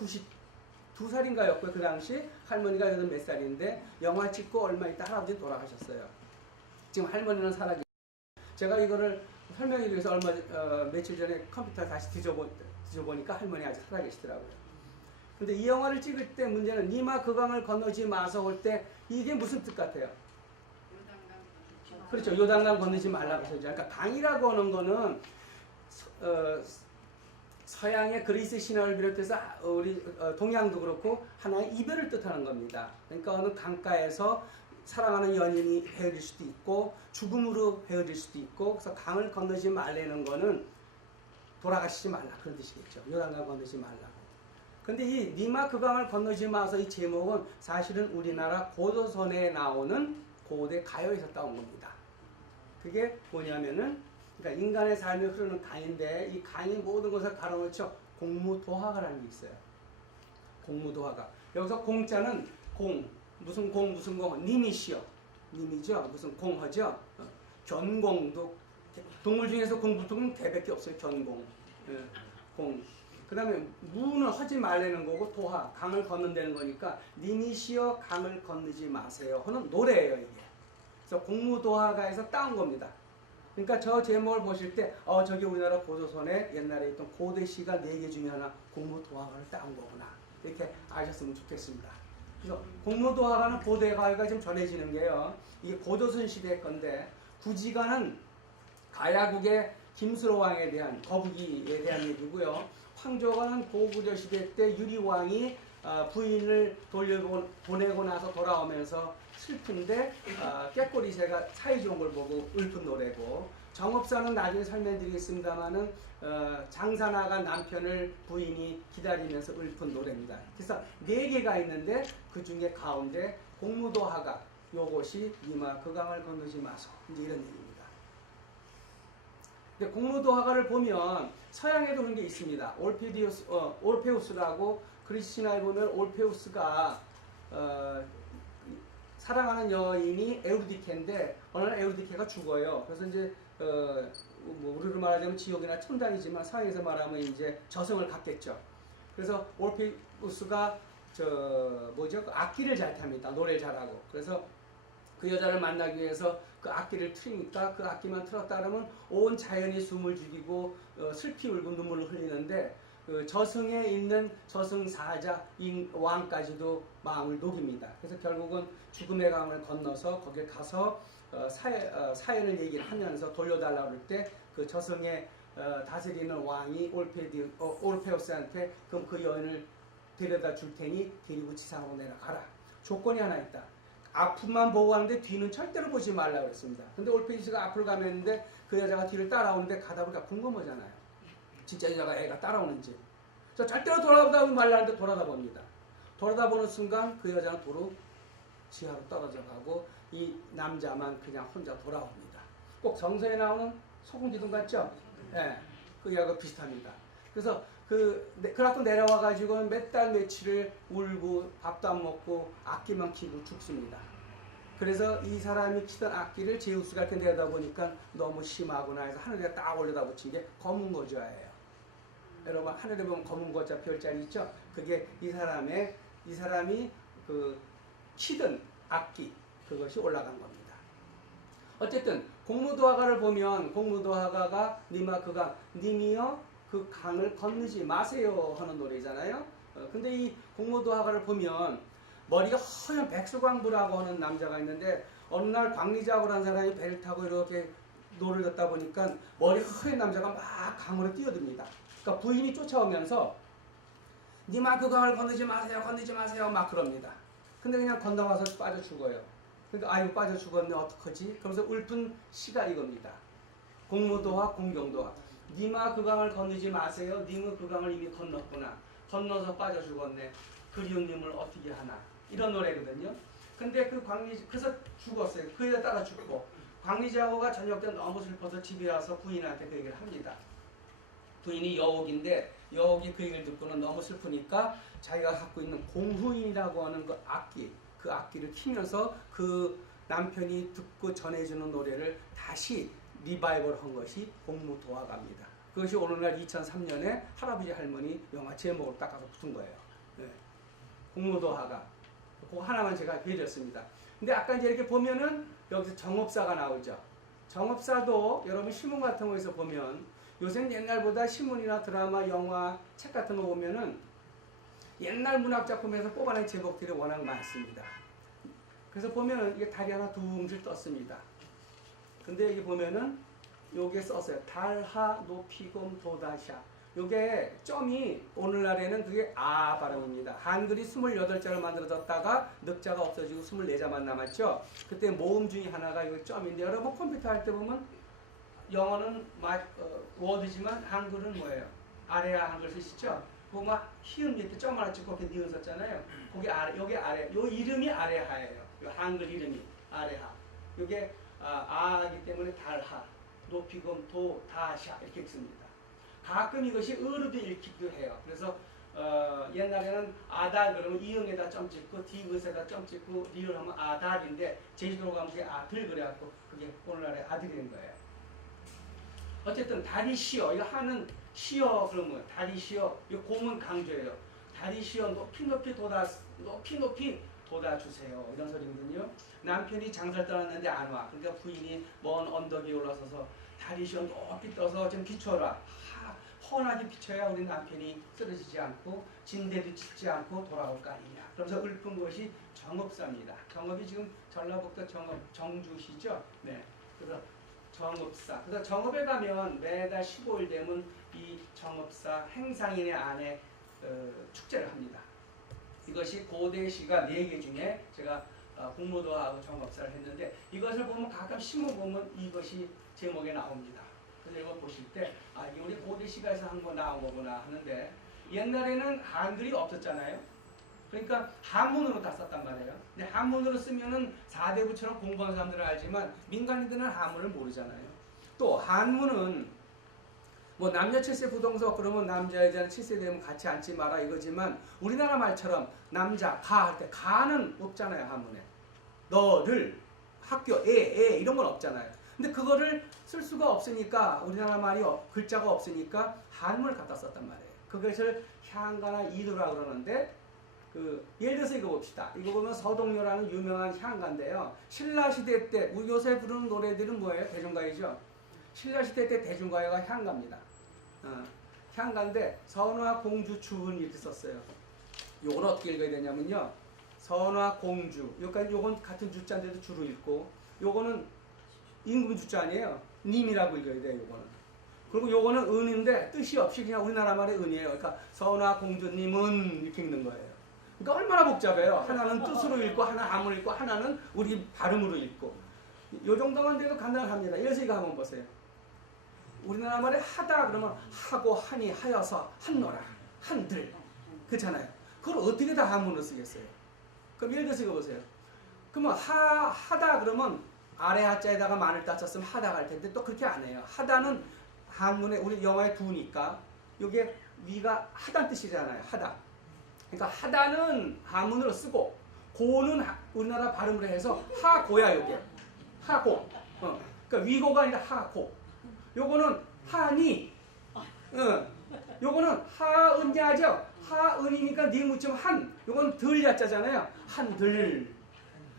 92살인가였고요. 그 당시 할머니가 여든 몇 살인데 영화 찍고 얼마 있다 할아버지 돌아가셨어요. 지금 할머니는 살아계세요. 제가 이거를 설명하기 위해서 며칠 전에 컴퓨터 다시 뒤져보니까 할머니 아직 살아계시더라고요. 근데 이 영화를 찍을 때 문제는 니마 그 강을 건너지 마서 올 때 이게 무슨 뜻 같아요? 그렇죠. 요단강 건너지 말라고 했죠. 그러니까 강이라고 하는 거는 서양의 그리스 신화를 비롯해서 우리 동양도 그렇고 하나의 이별을 뜻하는 겁니다. 그러니까 어느 강가에서 사랑하는 연인이 헤어질 수도 있고 죽음으로 헤어질 수도 있고 그래서 강을 건너지 말라는 거는 돌아가시지 말라 그런 뜻이겠죠. 요단강 건너지 말라고. 근데 이 니마 그 강을 건너지 마서 이 제목은 사실은 우리나라 고조선에 나오는 고대 가요에서 따온 겁니다. 그게 뭐냐면은 그러니까 인간의 삶이 흐르는 강인데 이 강이 모든 것을 가로놓죠. 공무도화가라는 게 있어요. 공무도화가. 여기서 공자는 무슨 공 님이시여. 님이죠. 무슨 공허죠. 견공도 동물 중에서 공부통은 개밖에 없어요. 견공. 공. 그 다음에 무는 하지 말라는 거고 도하 강을 건넌다는 거니까 님이시여 강을 건너지 마세요 하는 노래예요 이게. 그래서 공무도화가에서 따온 겁니다. 그러니까 저 제목을 보실 때 저기 우리나라 고조선에 옛날에 있던 고대 시가 4개 중에 하나 공무도화가를 따온 거구나 이렇게 아셨으면 좋겠습니다. 그래서 공무도화가는 고대 가요가 좀 전해지는 게요. 이게 고조선 시대 건데 구지가는 가야국의 김수로왕에 대한 거북이에 대한 얘기고요. 황조가는 고구려 시대 때 유리왕이 부인을 돌려보내고 나서 돌아오면서 슬픈데 깨꼬리새가 사이좋은 걸 보고 읊은 노래고 정업사는 나중에 설명드리겠습니다마는 장사 나간 남편을 부인이 기다리면서 읊은 노래입니다. 그래서 4개가 있는데 그 중에 가운데 공무도화가 요것이 니마 그 강을 건너지 마소 이제 이런 얘기입니다. 근데 공무도화가를 보면 서양에도 그런 게 있습니다. 올페우스라고 그리스 신화에 보면 올페우스가 사랑하는 여인이 에우리디케인데 어느 날 에우리디케가 죽어요. 그래서 이제 우리로 말하자면 지옥이나 천당이지만 서양에서 말하면 이제 저승을 갔겠죠. 그래서 올페우스가 그 악기를 잘 탑니다. 노래를 잘하고. 그래서 그 여자를 만나기 위해서 그 악기를 틀으니까 그 악기만 틀었다 그러면 온 자연이 숨을 죽이고 슬피 울고 눈물을 흘리는데 그 저승에 있는 저승사자 왕까지도 마음을 녹입니다. 그래서 결국은 죽음의 강을 건너서 거기에 가서 사연을 얘기를 하면서 돌려달라고 할 때 그 저승의 다스리는 왕이 올페우스한테 그럼 그 여인을 데려다 줄 테니 데리고 지상으로 내려가라. 조건이 하나 있다. 앞만 보고 가는데 뒤는 절대로 보지 말라고 그랬습니다. 근데 올페우스가 앞을 가면는데 그 여자가 뒤를 따라오는데 가다 보니까 궁금하잖아요. 진짜 여자가 애가 따라오는지. 저 절대로 돌아보다 말라는데 돌아다 봅니다. 돌아다 보는 순간 그 여자는 도로 지하로 떨어져 가고 이 남자만 그냥 혼자 돌아옵니다. 꼭 성서에 나오는 소금 기둥 같죠? 예, 그 이야기가 비슷합니다. 그래서 그래갖고 내려와가지고 몇 달 며칠을 울고 밥도 안 먹고 악기만 키고 죽습니다. 그래서 이 사람이 키던 악기를 제우스가 이렇게 내다보니까 너무 심하구나 해서 하늘에 딱 올려다 붙인 게 검은 거좌예요. 여러분 하늘에 보면 검은 거좌 별자리 있죠? 그게 이 사람이 그 키던 악기 그것이 올라간 겁니다. 어쨌든 공무도화가를 보면 공무도화가가 니마 그강 님이여 그 강을 건너지 마세요 하는 노래잖아요. 근데 이 공무도화가를 보면 머리가 허연 백수광부라고 하는 남자가 있는데 어느 날 광리자고라는 사람이 배를 타고 이렇게 노를 걷다 보니까 머리 허연 남자가 막 강으로 뛰어듭니다. 그러니까 부인이 쫓아오면서 니마 그 강을 건너지 마세요 막 그럽니다. 근데 그냥 건너가서 빠져 죽어요. 그러니까 아이고 빠져 죽었네 어떡하지? 그러면서 읊은 시가 이겁니다. 공무도화 공경도화. 니마 그 강을 건너지 마세요. 님은 그 강을 이미 건넜구나. 건너서 빠져 죽었네. 그리운 님을 어떻게 하나. 이런 노래거든요. 근데 그래서 죽었어요. 그 여자 따라 죽고. 광리자고가 저녁 때 너무 슬퍼서 집에 와서 부인한테 그 얘기를 합니다. 부인이 여옥인데 여옥이 그 얘기를 듣고는 너무 슬프니까 자기가 갖고 있는 공후인이라고 하는 그 악기를 키면서 그 남편이 듣고 전해주는 노래를 다시 리바이벌 한 것이 공무도화가입니다. 그것이 오늘날 2003년에 할아버지 할머니 영화 제목으로 딱 가서 붙은 거예요. 네. 공무도화가. 그거 하나만 제가 해드렸습니다. 근데 아까 이제 이렇게 보면은 여기서 정업사가 나오죠. 정업사도 여러분 신문 같은 거에서 보면 요새는 옛날보다 신문이나 드라마, 영화, 책 같은 거 보면은 옛날 문학작품에서 뽑아낸 제목들이 워낙 많습니다. 그래서 보면은 이게 달이 하나 둥실 떴습니다. 근데 여기 보면은 요게 썼어요. 달하 노피곰 도다샤. 요게 점이 오늘날에는 그게 아 발음입니다. 한글이 28자를 만들어졌다가 늑자가 없어지고 24자만 남았죠. 그때 모음 중에 하나가 요 점인데 여러분 컴퓨터 할 때 보면 영어는 워드지만 한글은 뭐예요? 아래야 한글 쓰시죠? 그거 막 희음 밑에 점 하나 찍고 이렇게 니은 썼잖아요. 거기 아래, 여기 아래, 요 이름이 아래하예요. 요 한글 이름이 아래하. 요게 아기 때문에 달하, 높이금, 도, 다샤 이렇게 읽습니다. 가끔 이것이 으로도 읽히기도 해요. 그래서 옛날에는 아달 그러면 이응에다 점 찍고 디귿에다 점 찍고 리을 하면 아달인데 제주도로 가면 그게 아들 그래갖고 그게 오늘날의 아들이 된 거예요. 어쨌든 다리 시어 이거 하는 시어 그러면 다리 시어 이 곰은 강조예요. 다리 시어 높이 돋아주세요 이런 소리거든요. 남편이 장사를 떠났는데 안 와. 그러니까 부인이 먼 언덕에 올라서서 다리 시어 높이 떠서 좀 비춰라. 훤하게 비춰야 우리 남편이 쓰러지지 않고 진대도 치지 않고 돌아올 거 아니냐. 그러면서 읊은 것이 정업사입니다. 정업이 지금 전라북도 정주시죠. 네. 그래서 정업사. 그래서 정업에 가면 매달 15일 되면 이 정업사 행상인의 안에 축제를 합니다. 이것이 고대 시가 4개 중에 제가 공무도하고 정업사를 했는데 이것을 보면 가끔 신문 보면 이것이 제목에 나옵니다. 그래서 이거 보실 때 이게 우리 고대 시가에서 한 거 나온 거구나 하는데 옛날에는 한글이 없었잖아요. 그러니까 한문으로 다 썼단 말이에요. 근데 한문으로 쓰면은 4대부처럼 공부한 사람들은 알지만 민간인들은 한문을 모르잖아요. 또 한문은 뭐 남녀 칠세 부동석 그러면 남자 여자는 칠세 되면 같이 앉지 마라 이거지만 우리나라 말처럼 남자 가 할 때 가는 없잖아요. 한문에 너를 학교 애 이런 건 없잖아요. 근데 그거를 쓸 수가 없으니까 우리나라 말이 글자가 없으니까 한문을 갖다 썼단 말이에요. 그것을 향가나 이도라 그러는데 예를 들어서 이거 봅시다. 이거 보면 서동요라는 유명한 향가인데요. 신라시대 때 요새 부르는 노래들은 뭐예요? 대중가요죠. 신라시대 때 대중가요가 향가입니다. 향가인데 선화 공주 주은 이렇게 썼어요. 요건 어떻게 읽어야 되냐면요. 선화 공주 요건 같은 주자인데도 주로 읽고 요거는 임금 주자 아니에요. 님이라고 읽어야 돼요. 요거는 그리고 요거는 은인데 뜻이 없이 그냥 우리나라 말의 은이에요. 그러니까 선화 공주님은 이렇게 읽는 거예요. 그러니까 얼마나 복잡해요. 하나는 뜻으로 읽고 하나 함으로 읽고 하나는 우리 발음으로 읽고 요 정도만 돼도 간단합니다. 예를 이거 한번 보세요. 우리나라 말에 하다 그러면 하고 하니 하여서 한노라 한들 그렇잖아요. 그걸 어떻게 다 한문으로 쓰겠어요? 그럼 예를 들어서 이거 보세요. 그러면 하다 그러면 아래 하자에다가 마늘 따 썼으면 하다가 할 텐데 또 그렇게 안 해요. 하다는 한문에 우리 영어에 두니까 이게 위가 하다는 뜻이잖아요. 하다. 그러니까 하다는 한문으로 쓰고 고는 우리나라 발음으로 해서 하고야 요게. 하고. 그러니까 위고가 아니라 하고. 요거는 하니. 요거는 하은야죠. 하은이니까 니 묻히면 한. 요건 들 야자잖아요. 한들.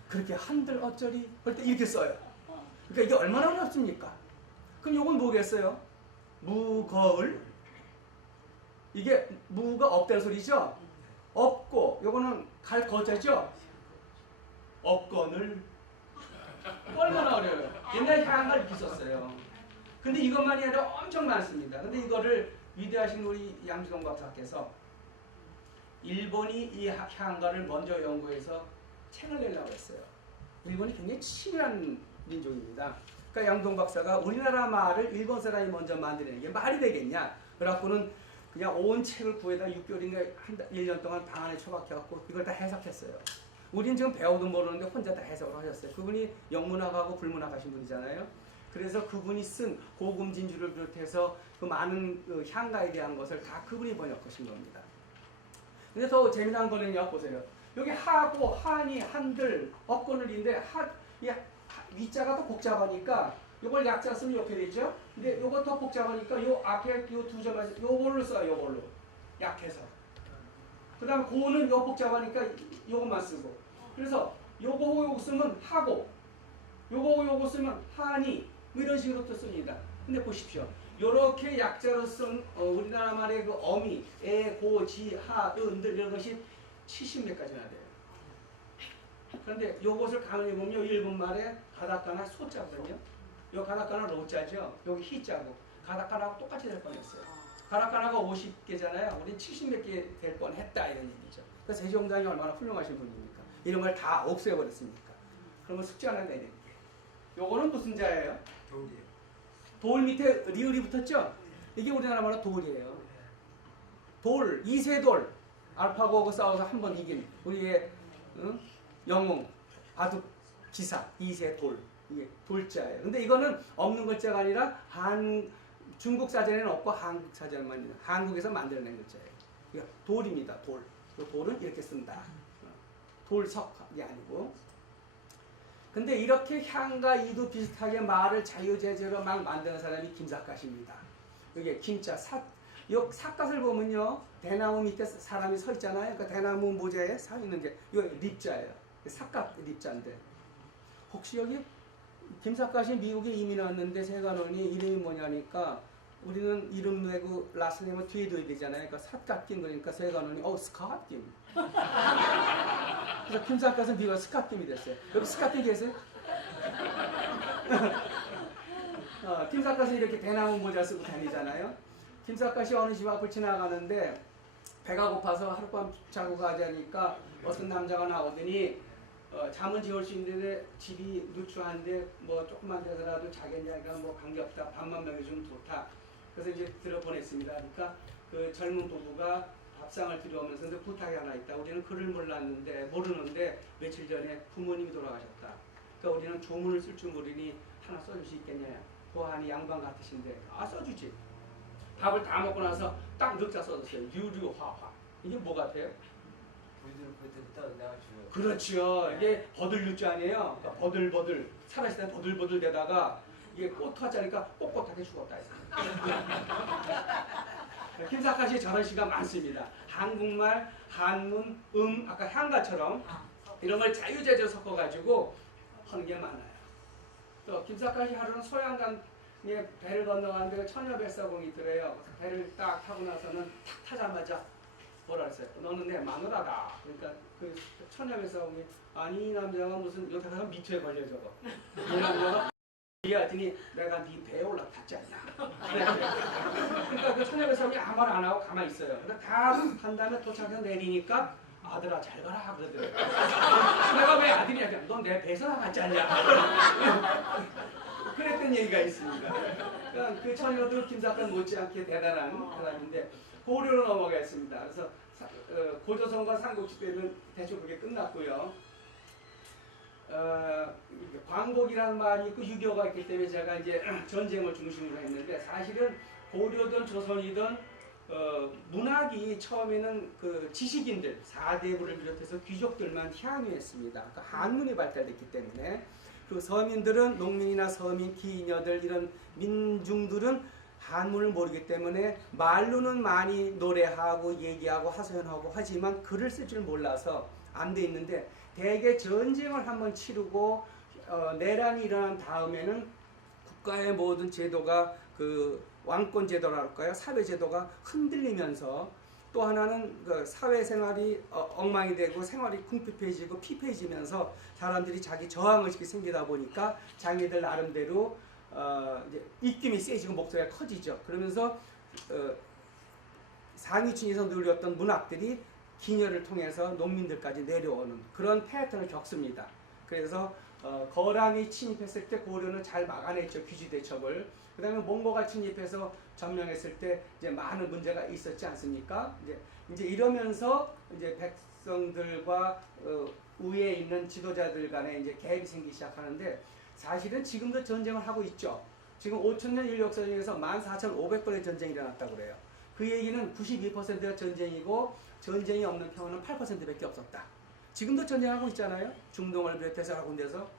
그렇게 한들 어쩌리? 그럴 때 이렇게 써요. 그러니까 이게 얼마나 어렵습니까? 그럼 요건 뭐겠어요? 무거울. 이게 무가 없다는 소리죠? 없고 요거는 갈 거자죠? 없거늘. 얼마나 어려워요. 옛날에 향을 이렇게 썼어요. 근데 이것만이 아니라 엄청 많습니다. 근데 이거를 위대하신 우리 양지동 박사께서 일본이 이 향가를 먼저 연구해서 책을 내려고 했어요. 일본이 굉장히 치밀한 민족입니다. 그러니까 양동 박사가 우리나라 말을 일본 사람이 먼저 만드는 게 말이 되겠냐? 그래갖고는 그냥 온 책을 구해다 6개월인가 1년 동안 방 안에 처박혀갖고 이걸 다 해석했어요. 우린 지금 배워도 모르는데 혼자 다 해석을 하셨어요. 그분이 영문학하고 불문학 하신 분이잖아요. 그래서 그분이 쓴 고금 진주를 비롯해서 그 많은 그 향가에 대한 것을 다 그분이 번역하신 겁니다. 근데 더 재미난 거는요, 보세요. 여기 하고, 하니, 한들, 업권을인데 위자가 더 복잡하니까 이걸 약자 쓰면 이렇게 되죠. 근데 이거 더 복잡하니까 요 앞에 요 두 점에서 요걸로 써요. 요걸로 약해서. 그 다음에 고는 요 복잡하니까 요것만 쓰고. 그래서 요거 쓰면 하고, 요거 쓰면 하니, 뭐 이런 식으로 또 씁니다. 근데 보십시오. 요렇게 약자로 쓴 우리나라 말의 그 어미, 에, 고, 지, 하, 은들 이런 것이 70몇 가지나 돼요. 그런데 요것을 가만히 보면 일본 말에 가다카나 소자거든요. 요 가다카나 로자죠. 여기 히자고. 가다카나하고 똑같이 될 뻔했어요. 가다카나가 50개잖아요. 우리 70몇 개 될 뻔했다 이런 얘기죠. 그래서 세종장이 얼마나 훌륭하신 분입니까? 이런 걸 다 없애버렸습니까? 그러면 숙제 하나 내야 됩니다. 요거는 무슨 자예요? 돌이에요. 돌 밑에 리을이 붙었죠? 이게 우리나라 말로 돌이에요. 돌, 이세돌. 알파고하고 싸워서 한 번 이긴 우리의 영웅, 바둑 기사, 이세돌. 이게 돌자예요. 근데 이거는 없는 글자가 아니라 중국 사전에는 없고 한국 사전만 있는, 한국에서 만들어낸 글자예요. 이거 돌입니다. 돌. 돌은 이렇게 쓴다. 돌석이 아니고. 근데 이렇게 향과 이도 비슷하게 말을 자유제재로 막 만드는 사람이 김삿갓입니다. 이게 김자 요 삿갓을 보면요, 대나무 밑에 사람이 서 있잖아요. 그 대나무 모자에 서 있는 게 요 립자예요. 삿갓 립자인데 혹시 여기 김삿갓이 미국에 이민 왔는데 세관원이 이름이 뭐냐니까 우리는 이름 내고 라스 네임을 뒤에 둬야 되잖아요. 그러니까 삿갓김 그러니까 세관원이 스캇김. 그래서 김삿갓은 미국에 스캇김이 됐어요. 여기 스캇김 계세요? 김삿갓은 이렇게 대나무 모자 쓰고 다니잖아요. 김삿갓이 어느 집 앞을 지나가는데 배가 고파서 하룻밤 자고 가자니까 어떤 남자가 나오더니 잠은 지울 수 있는데 집이 누추한데 뭐 조금만 돼서라도 자겠냐니까 뭐 관계없다. 밥만 먹여주면 좋다. 그래서 이제 들어보냈습니다. 그러니까 그 젊은 부부가 밥상을 들여오면서 근데 부탁이 하나 있다. 우리는 글을 모르는데 며칠 전에 부모님이 돌아가셨다. 그러니까 우리는 조문을 쓸 줄 모르니 하나 써줄 수 있겠냐. 보안이 양반 같으신데 써주지. 밥을 다 먹고 나서 딱 늑자 써줬어요. 유류화화. 이게 뭐 같아요? 그때부터 내가 주요. 그렇죠. 이게 버들육자 아니에요. 그러니까 버들버들 살아있을 때 버들버들 되다가 이게 꽃화자니까 꼿꼿하게 죽었다 해서. 김삿갓이 저런 시가 많습니다. 한국말, 한문, 아까 향가처럼 이런 걸 자유제재로 섞어가지고 하는 게 많아요. 또 김삿갓이 하루는 소양강에 배를 건너가는데 처녀뱃사공이 있더래요. 배를 딱 타고 나서는 탁 타자마자 뭐라 그랬어요? 너는 내 마누라다. 그러니까 그 처녀뱃사공이 아니 이 남자가 무슨 여기다가 미투에 걸려 저거. 이 남자가 얘기하더니 내가 네 배에 올라탔지 않냐. 그러니까 그 처녀 배사님이 아무 말 안 하고 가만히 있어요. 그러니까 다 한 다음에 도착해서 내리니까 아들아 잘 가라 그러더래요. 내가 왜 아들이냐? 넌 내 배에서 나갔지 않냐. 그랬던 얘기가 있습니다. 그러니까 그 처녀도 김사건 못지않게 대단한 사람인데 고려로 넘어가겠습니다. 그래서 고조선과 삼국지 때는 대충 그게 끝났고요. 광복이라는 말이 있고 유교가 있기 때문에 제가 이제 전쟁을 중심으로 했는데 사실은 고려든 조선이든 문학이 처음에는 그 지식인들, 사대부를 비롯해서 귀족들만 향유했습니다. 그러니까 한문이 발달됐기 때문에 그 서민들은 농민이나 서민, 기녀들 이런 민중들은 한문을 모르기 때문에 말로는 많이 노래하고 얘기하고 하소연하고 하지만 글을 쓸 줄 몰라서 안 돼 있는데 대개 전쟁을 한번 치르고 내란이 일어난 다음에는 국가의 모든 제도가 그 왕권 제도라 할까요? 사회 제도가 흔들리면서 또 하나는 그 사회생활이 엉망이 되고 생활이 궁핍해지고 피폐해지면서 사람들이 자기 저항의식이 생기다 보니까 자기들 나름대로 이제 입김이 세지고 목소리가 커지죠. 그러면서 상위층에서 누렸던 문학들이 기녀를 통해서 농민들까지 내려오는 그런 패턴을 겪습니다. 그래서 거란이 침입했을 때 고려는 잘 막아냈죠. 귀지대첩을. 그 다음에 몽고가 침입해서 점령했을 때 이제 많은 문제가 있었지 않습니까? 이제 이러면서 이제 백성들과 위에 있는 지도자들 간에 이제 갭이 생기기 시작하는데 사실은 지금도 전쟁을 하고 있죠. 지금 5,000년 인류 역사 중에서 14,500번의 전쟁이 일어났다고 그래요. 그 얘기는 92%가 전쟁이고 전쟁이 없는 평화는 8%밖에 없었다. 지금도 전쟁하고 있잖아요. 중동을 비롯해서 여러 군데서.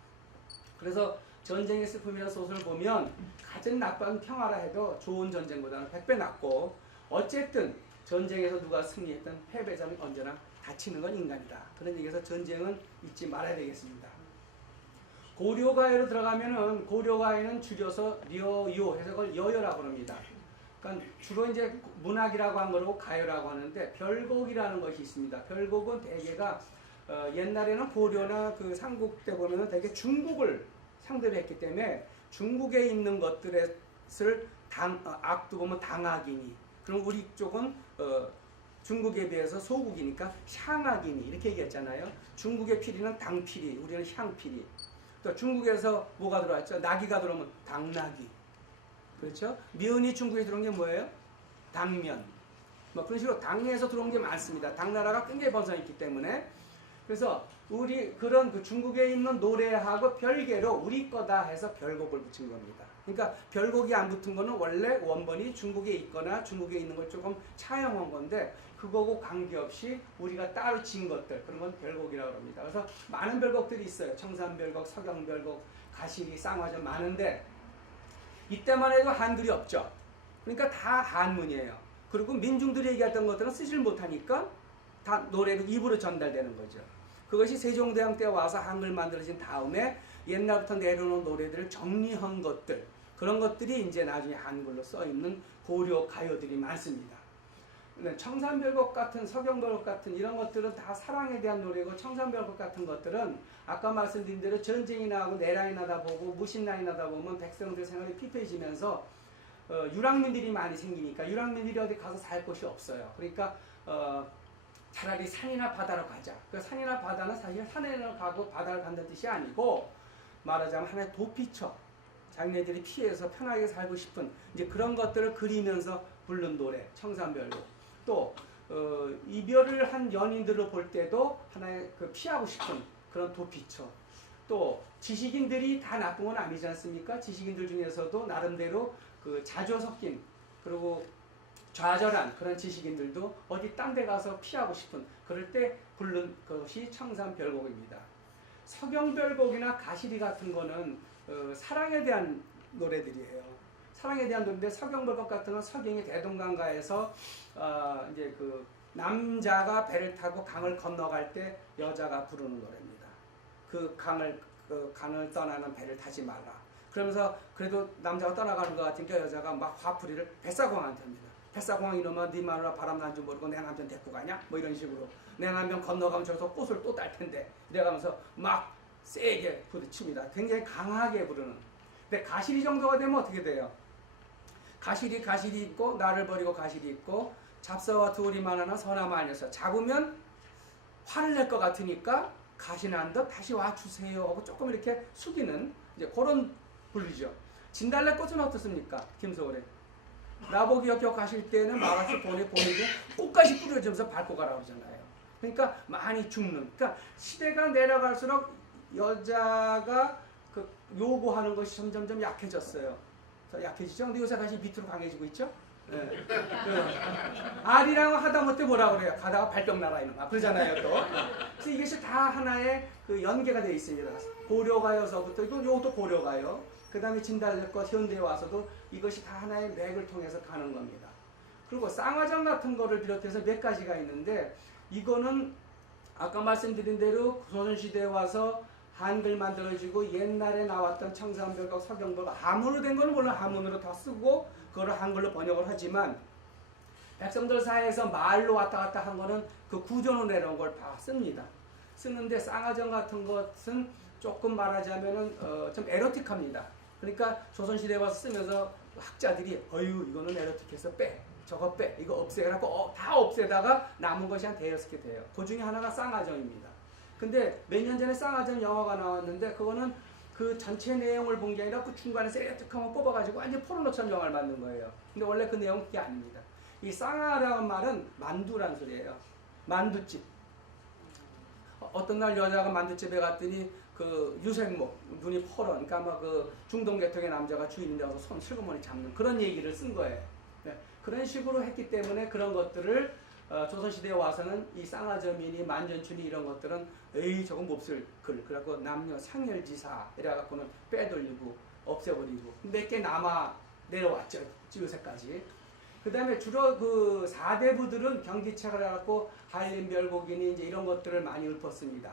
그래서 전쟁의 슬픔이라는 소설을 보면 가장 나쁜 평화라 해도 좋은 전쟁보다는 100배 낫고 어쨌든 전쟁에서 누가 승리했든 패배자는 언제나 다치는 건 인간이다. 그런 얘기에서 전쟁은 잊지 말아야 되겠습니다. 고려가요로 들어가면은 고려가요는 줄여서 려요 해서 그걸 여요라고 합니다. 그러니까 주로 이제 문학이라고 한 거로 가요라고 하는데 별곡이라는 것이 있습니다. 별곡은 대개가 옛날에는 고려나 그 삼국 때 보면은 대개 중국을 상대로 했기 때문에 중국에 있는 것들을 악도 보면 당악이니 그럼 우리 쪽은 중국에 비해서 소국이니까 향악이니 이렇게 얘기했잖아요. 중국의 피리는 당피리, 우리는 향피리. 또 중국에서 뭐가 들어왔죠? 나기가 들어오면 당나기. 그렇죠? 미은이 중국에 들어온 게 뭐예요? 당면. 뭐 그런 식으로 당에서 들어온 게 많습니다. 당나라가 굉장히 번성이 있기 때문에. 그래서 우리 그런 그 중국에 있는 노래하고 별개로 우리 거다 해서 별곡을 붙인 겁니다. 그러니까 별곡이 안 붙은 거는 원래 원본이 중국에 있거나 중국에 있는 걸 조금 차용한 건데 그거고 관계없이 우리가 따로 지은 것들 그런 건 별곡이라고 합니다. 그래서 많은 별곡들이 있어요. 청산별곡, 서경별곡, 가시리, 쌍화전 많은데 이때만 해도 한글이 없죠. 그러니까 다 한문이에요. 그리고 민중들이 얘기했던 것들은 쓰질 못하니까 다 노래로 입으로 전달되는 거죠. 그것이 세종대왕 때 와서 한글 만들어진 다음에 옛날부터 내려놓은 노래들을 정리한 것들 그런 것들이 이제 나중에 한글로 써있는 고려 가요들이 많습니다. 청산별곡 같은 서경별곡 같은 이런 것들은 다 사랑에 대한 노래고 청산별곡 같은 것들은 아까 말씀드린 대로 전쟁이 나고 내란이 나다 보고 무신난이 나다 보면 백성들 생활이 피폐해지면서 유랑민들이 많이 생기니까 유랑민들이 어디 가서 살 곳이 없어요. 그러니까 차라리 산이나 바다로 가자. 그 산이나 바다는 사실 산에는 가고 바다를 간다는 뜻이 아니고 말하자면 하나의 도피처. 자기네들이 피해서 편하게 살고 싶은 이제 그런 것들을 그리면서 부른 노래 청산별곡. 또 이별을 한 연인들을 볼 때도 하나의 그 피하고 싶은 그런 도피처. 또 지식인들이 다 나쁜 건 아니지 않습니까? 지식인들 중에서도 나름대로 그 자조 섞인 그리고 좌절한 그런 지식인들도 어디 딴 데 가서 피하고 싶은 그럴 때 부른 것이 청산별곡입니다. 서경별곡이나 가시리 같은 거는 사랑에 대한 노래들이에요. 사랑에 대한 노래인데 서경별곡 같은 건 서경이 대동강가에서 이제 그 남자가 배를 타고 강을 건너갈 때 여자가 부르는 노래입니다. 그 강을 떠나는 배를 타지 말라. 그러면서 그래도 남자가 떠나가는 것 같으니까 여자가 막 화풀이를 뱃사공한테 합니다. 뱃사공항 이놈아 네 마누라 바람 난 줄 모르고 내 남편 데리고 가냐? 뭐 이런 식으로 내 남편 건너가면 저기서 꽃을 또 딸 텐데 이래가면서 막 세게 부딪힙니다. 굉장히 강하게 부르는 근데 가시리 정도가 되면 어떻게 돼요? 가시리 있고 나를 버리고 가시리 있고 잡사와 두어리 만하나 선하마 아니어서 잡으면 화를 낼 것 같으니까 가시난다 다시 와주세요 하고 조금 이렇게 숙이는 이제 그런 분류죠. 진달래꽃은 어떻습니까? 김소월에 나보기 역겨 가실 때는 마가스 보내고 꽃까지 뿌려주면서 밟고 가라고 그러잖아요. 그러니까 많이 죽는. 그러니까 시대가 내려갈수록 여자가 그 요구하는 것이 점점점 약해졌어요. 더 약해지죠. 근데 요새 다시 밑으로 강해지고 있죠. 네. 아리랑 하다못해 뭐라 그래요? 가다가 발병 나라 이놈아 그러잖아요 또. 그래서 이것이 다 하나의 그 연계가 되어 있습니다. 고려가요서부터 이것도 고려가요. 그 다음에 진달래꽃 현대에 와서도 이것이 다 하나의 맥을 통해서 가는 겁니다. 그리고 쌍화장 같은 거를 비롯해서 몇 가지가 있는데 이거는 아까 말씀드린 대로 조선시대에 와서 한글 만들어지고 옛날에 나왔던 청산벽과 서경벽 한문으로 된 거는 물론 한문으로 다 쓰고 그거를 한글로 번역을 하지만 백성들 사이에서 말로 왔다 갔다 한 거는 그 구전으로 내려온 걸 다 씁니다. 쓰는데 쌍화정 같은 것은 조금 말하자면은 좀 에로틱합니다. 그러니까 조선시대에 와서 쓰면서 학자들이 어유 이거는 에로틱해서 빼 저거 빼 이거 없애라고 다 없애다가 남은 것이 한 대여섯 개 돼요. 그 중에 하나가 쌍화정입니다. 근데 몇 년 전에 쌍화정 영화가 나왔는데 그거는 그 전체 내용을 본 게 아니라 그 중간에서 툭 한번 뽑아가지고 완전 포르노처럼 영화를 만든 거예요. 근데 원래 그 내용은 그게 아닙니다. 이 쌍화라는 말은 만두란 소리예요. 만두집. 어떤 날 여자가 만두집에 갔더니 그 유색목, 눈이 퍼런, 그러니까 아마 그 중동계통의 남자가 주인인데 와서 손 슬그머니 잡는 그런 얘기를 쓴 거예요. 네. 그런 식으로 했기 때문에 그런 것들을 조선시대에 와서는 이 쌍화점이니 만전춘이 이런 것들은 에이 저건 몹쓸 글 그래갖고 남녀 상열지사 이래갖고는 빼돌리고 없애버리고 몇 개 남아 내려왔죠. 요새까지. 그 다음에 주로 그 사대부들은 경지책을 해갖고 한림별곡이니 이제 이런 것들을 많이 읊었습니다.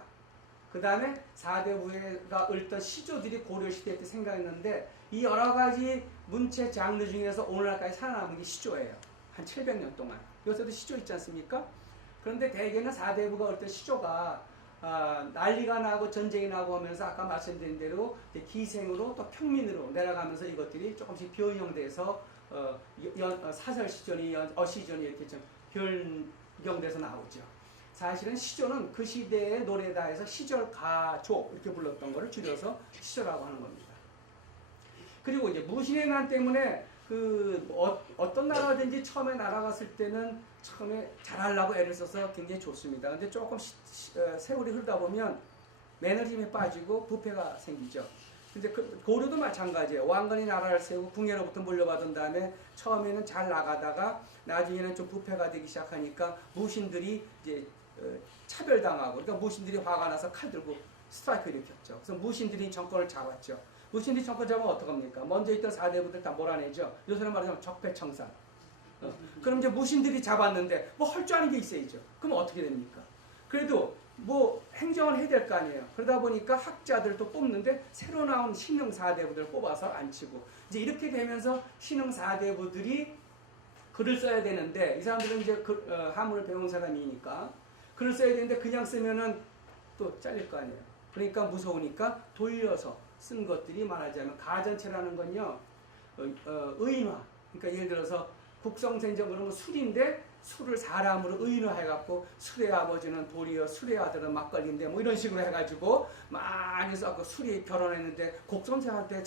그 다음에 사대부가 읊던 시조들이 고려시대 때 생각했는데 이 여러 가지 문체 장르 중에서 오늘날까지 살아남은 게 시조예요. 한 700년 동안. 요새도 시조 있지 않습니까? 그런데 대개는 사대부가 읊던 시조가 난리가 나고 전쟁이 나고 하면서 아까 말씀드린 대로 기생으로 또 평민으로 내려가면서 이것들이 조금씩 변형돼서 사설 시조니 어시조니 이렇게 좀 변경돼서 나오죠. 사실은 시조는 그 시대의 노래다 해서 시절가조 이렇게 불렀던 거를 줄여서 시조라고 하는 겁니다. 그리고 이제 무신의 난 때문에 어떤 나라든지 처음에 날아갔을 때는 처음에 잘하려고 애를 써서 굉장히 좋습니다. 근데 조금 세월이 흐르다 보면 매너리즘에 빠지고 부패가 생기죠. 근데 고려도 마찬가지예요. 왕건이 나라를 세우고 궁예로부터 물려받은 다음에 처음에는 잘 나가다가 나중에는 좀 부패가 되기 시작하니까 무신들이 이제 차별당하고 그러니까 무신들이 화가 나서 칼 들고 스트라이크를 일으켰죠. 그래서 무신들이 정권을 잡았죠. 무신들이 정권 잡으면 어떡합니까? 먼저 있던 사대부들 다 몰아내죠. 요새는 말하자면 적폐청산. 그럼 이제 무신들이 잡았는데 뭐 할 줄 아는 게 있어야죠. 그럼 어떻게 됩니까? 그래도 뭐 행정을 해야 될 거 아니에요. 그러다 보니까 학자들도 뽑는데 새로 나온 신흥 사대부들 뽑아서 앉히고 이제 이렇게 되면서 신흥 사대부들이 글을 써야 되는데 이 사람들은 이제 한문을 배운 사람이니까 글을 써야 되는데 그냥 쓰면은 또 잘릴 거 아니에요. 그러니까 무서우니까 돌려서 쓴 것들이 말하자면 가전체라는 건요 의인화. 그러니까 예를 들어서 국성생전 그러면 술인데 술을 사람으로 의인화해갖고 술의 아버지는 돌이요 술의 아들은 막걸리인데 뭐 이런 식으로 해가지고 많이 써갖고 술이 결혼했는데 곡선생한테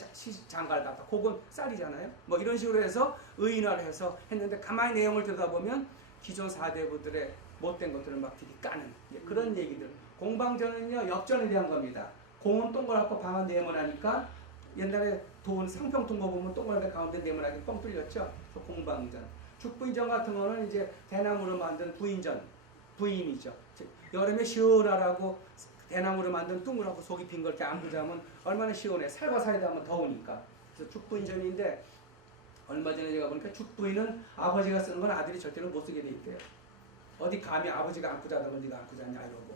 장가를 갔다. 곡은 쌀이잖아요. 뭐 이런 식으로 해서 의인화를 해서 했는데 가만히 내용을 들여다보면 기존 사대부들의 못된 것들을 막 되게 까는 그런 얘기들. 공방전은요 역전에 대한 겁니다. 공은 동그랗고 방은 네모나니까 옛날에 돈 상평통보 보면 동그랗게 가운데 네모나게 뻥 뚫렸죠. 그래서 공방전. 죽부인전 같은 거는 이제 대나무로 만든 부인전, 부임이죠. 여름에 시원하라고 대나무로 만든 둥그랗고 속이 빈 걸 이렇게 안 부자면 얼마나 시원해. 살과 사이다 하면 더우니까. 그래서 죽부인전인데 얼마 전에 제가 보니까 죽부인은 아버지가 쓰는 건 아들이 절대로 못 쓰게 돼 있대요. 어디 감히 아버지가 안고 자다고 네가 안고 자냐 이러고.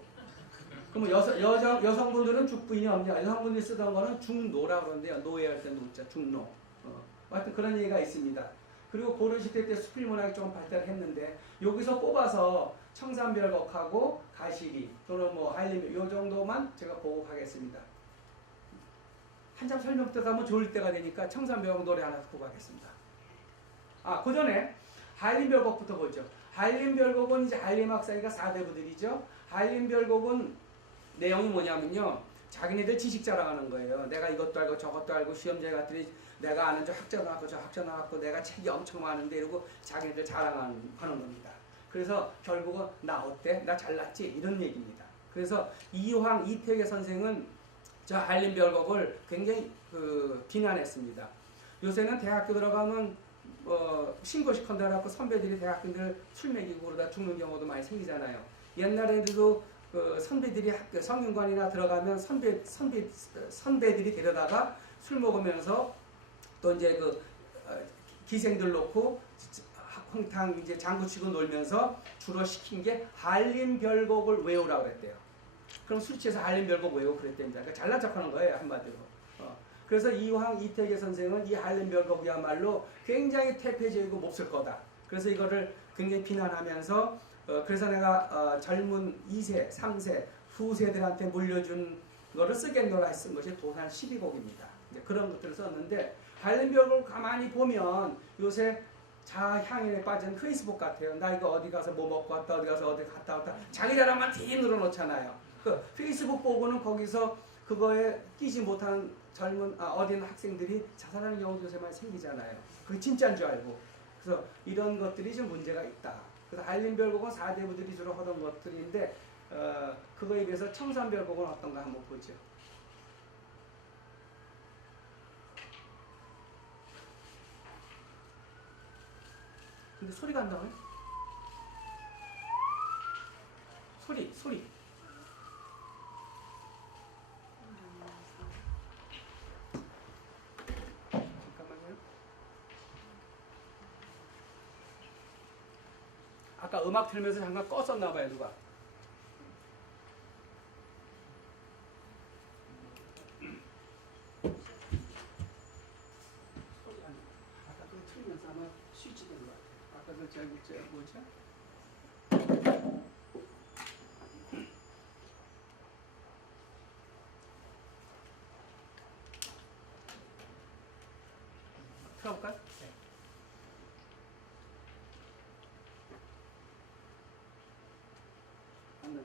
그럼 여성분들은 죽부인이 없냐? 여성분들이 쓰던 거는 죽노라 그러는데요. 노예할 때 노자 죽노. 하여튼 그런 얘기가 있습니다. 그리고 고려시대 때 수필문학이 좀 발달했는데 여기서 뽑아서 청산별곡하고 가시리 또는 뭐 한림 요 정도만 제가 보고 가겠습니다. 한참 설명 듣다 보면 졸릴 때가 되니까 청산벽 노래 하나 듣고 가겠습니다. 그 전에 한림별곡부터 보죠. 한림별곡은 이제 한림 학사니까 4대부들이죠. 한림별곡은 내용이 뭐냐면요. 자기네들 지식 자랑하는 거예요. 내가 이것도 알고 저것도 알고 시험장에 갔더니 내가 아는 저 학자 나왔고 저 학자 나왔고 내가 책이 엄청 많은데 이러고 자기네들 자랑하는 겁니다. 그래서 결국은 나 어때? 나 잘났지? 이런 얘기입니다. 그래서 이황 이태계 선생은 저 한림별곡을 굉장히 비난했습니다. 요새는 대학교 들어가면 신고식 한다고 선배들이 대학생들 술 먹이고 그러다 죽는 경우도 많이 생기잖아요. 옛날에도 선배들이 학교 성균관이나 들어가면 선배들이 데려다가 술 먹으면서 또 이제 기생들 놓고 홍탕 이제 장구 치고 놀면서 주로 시킨 게 한림별곡을 외우라고 그랬대요. 그럼 술 취해서 한림별곡 외우고 그랬답니다. 그러니까 잘난 척하는 거예요, 한마디로. 그래서 이황 이태계 선생은 이 한림별곡이야말로 굉장히 퇴폐적이고 몹쓸 거다. 그래서 이거를 굉장히 비난하면서 그래서 내가 젊은 2세, 3세, 후세들한테 물려준 거를 쓰겠노라 쓴 것이 도산 12곡입니다. 그런 것들을 썼는데 한림별곡을 가만히 보면 요새 자향인에 빠진 페이스북 같아요. 나 이거 어디 가서 뭐 먹고 왔다, 어디 가서 어디 갔다 왔다. 자기 자랑만 티 늘어놓잖아요. 페이스북 보고는 거기서 그거에 끼지 못한 젊은 어린 학생들이 자살하는 경우도 요새 많이 생기잖아요. 그게 진짜인 줄 알고. 그래서 이런 것들이 좀 문제가 있다. 그래서 한림별곡은 4대부들이 주로 하던 것들인데 그거에 비해서 청산별곡은 어떤가 한번 보죠. 근데 소리가 안 나와요? 소리. 잠깐만요. 아까 음악 틀면서 잠깐 껐었나 봐요, 누가. 소리 안 나. 아까 그거 틀면서 아마 스위치 된 것 같아요. 아까 그 뭐죠? 틀어볼까요? 네. 안 나요.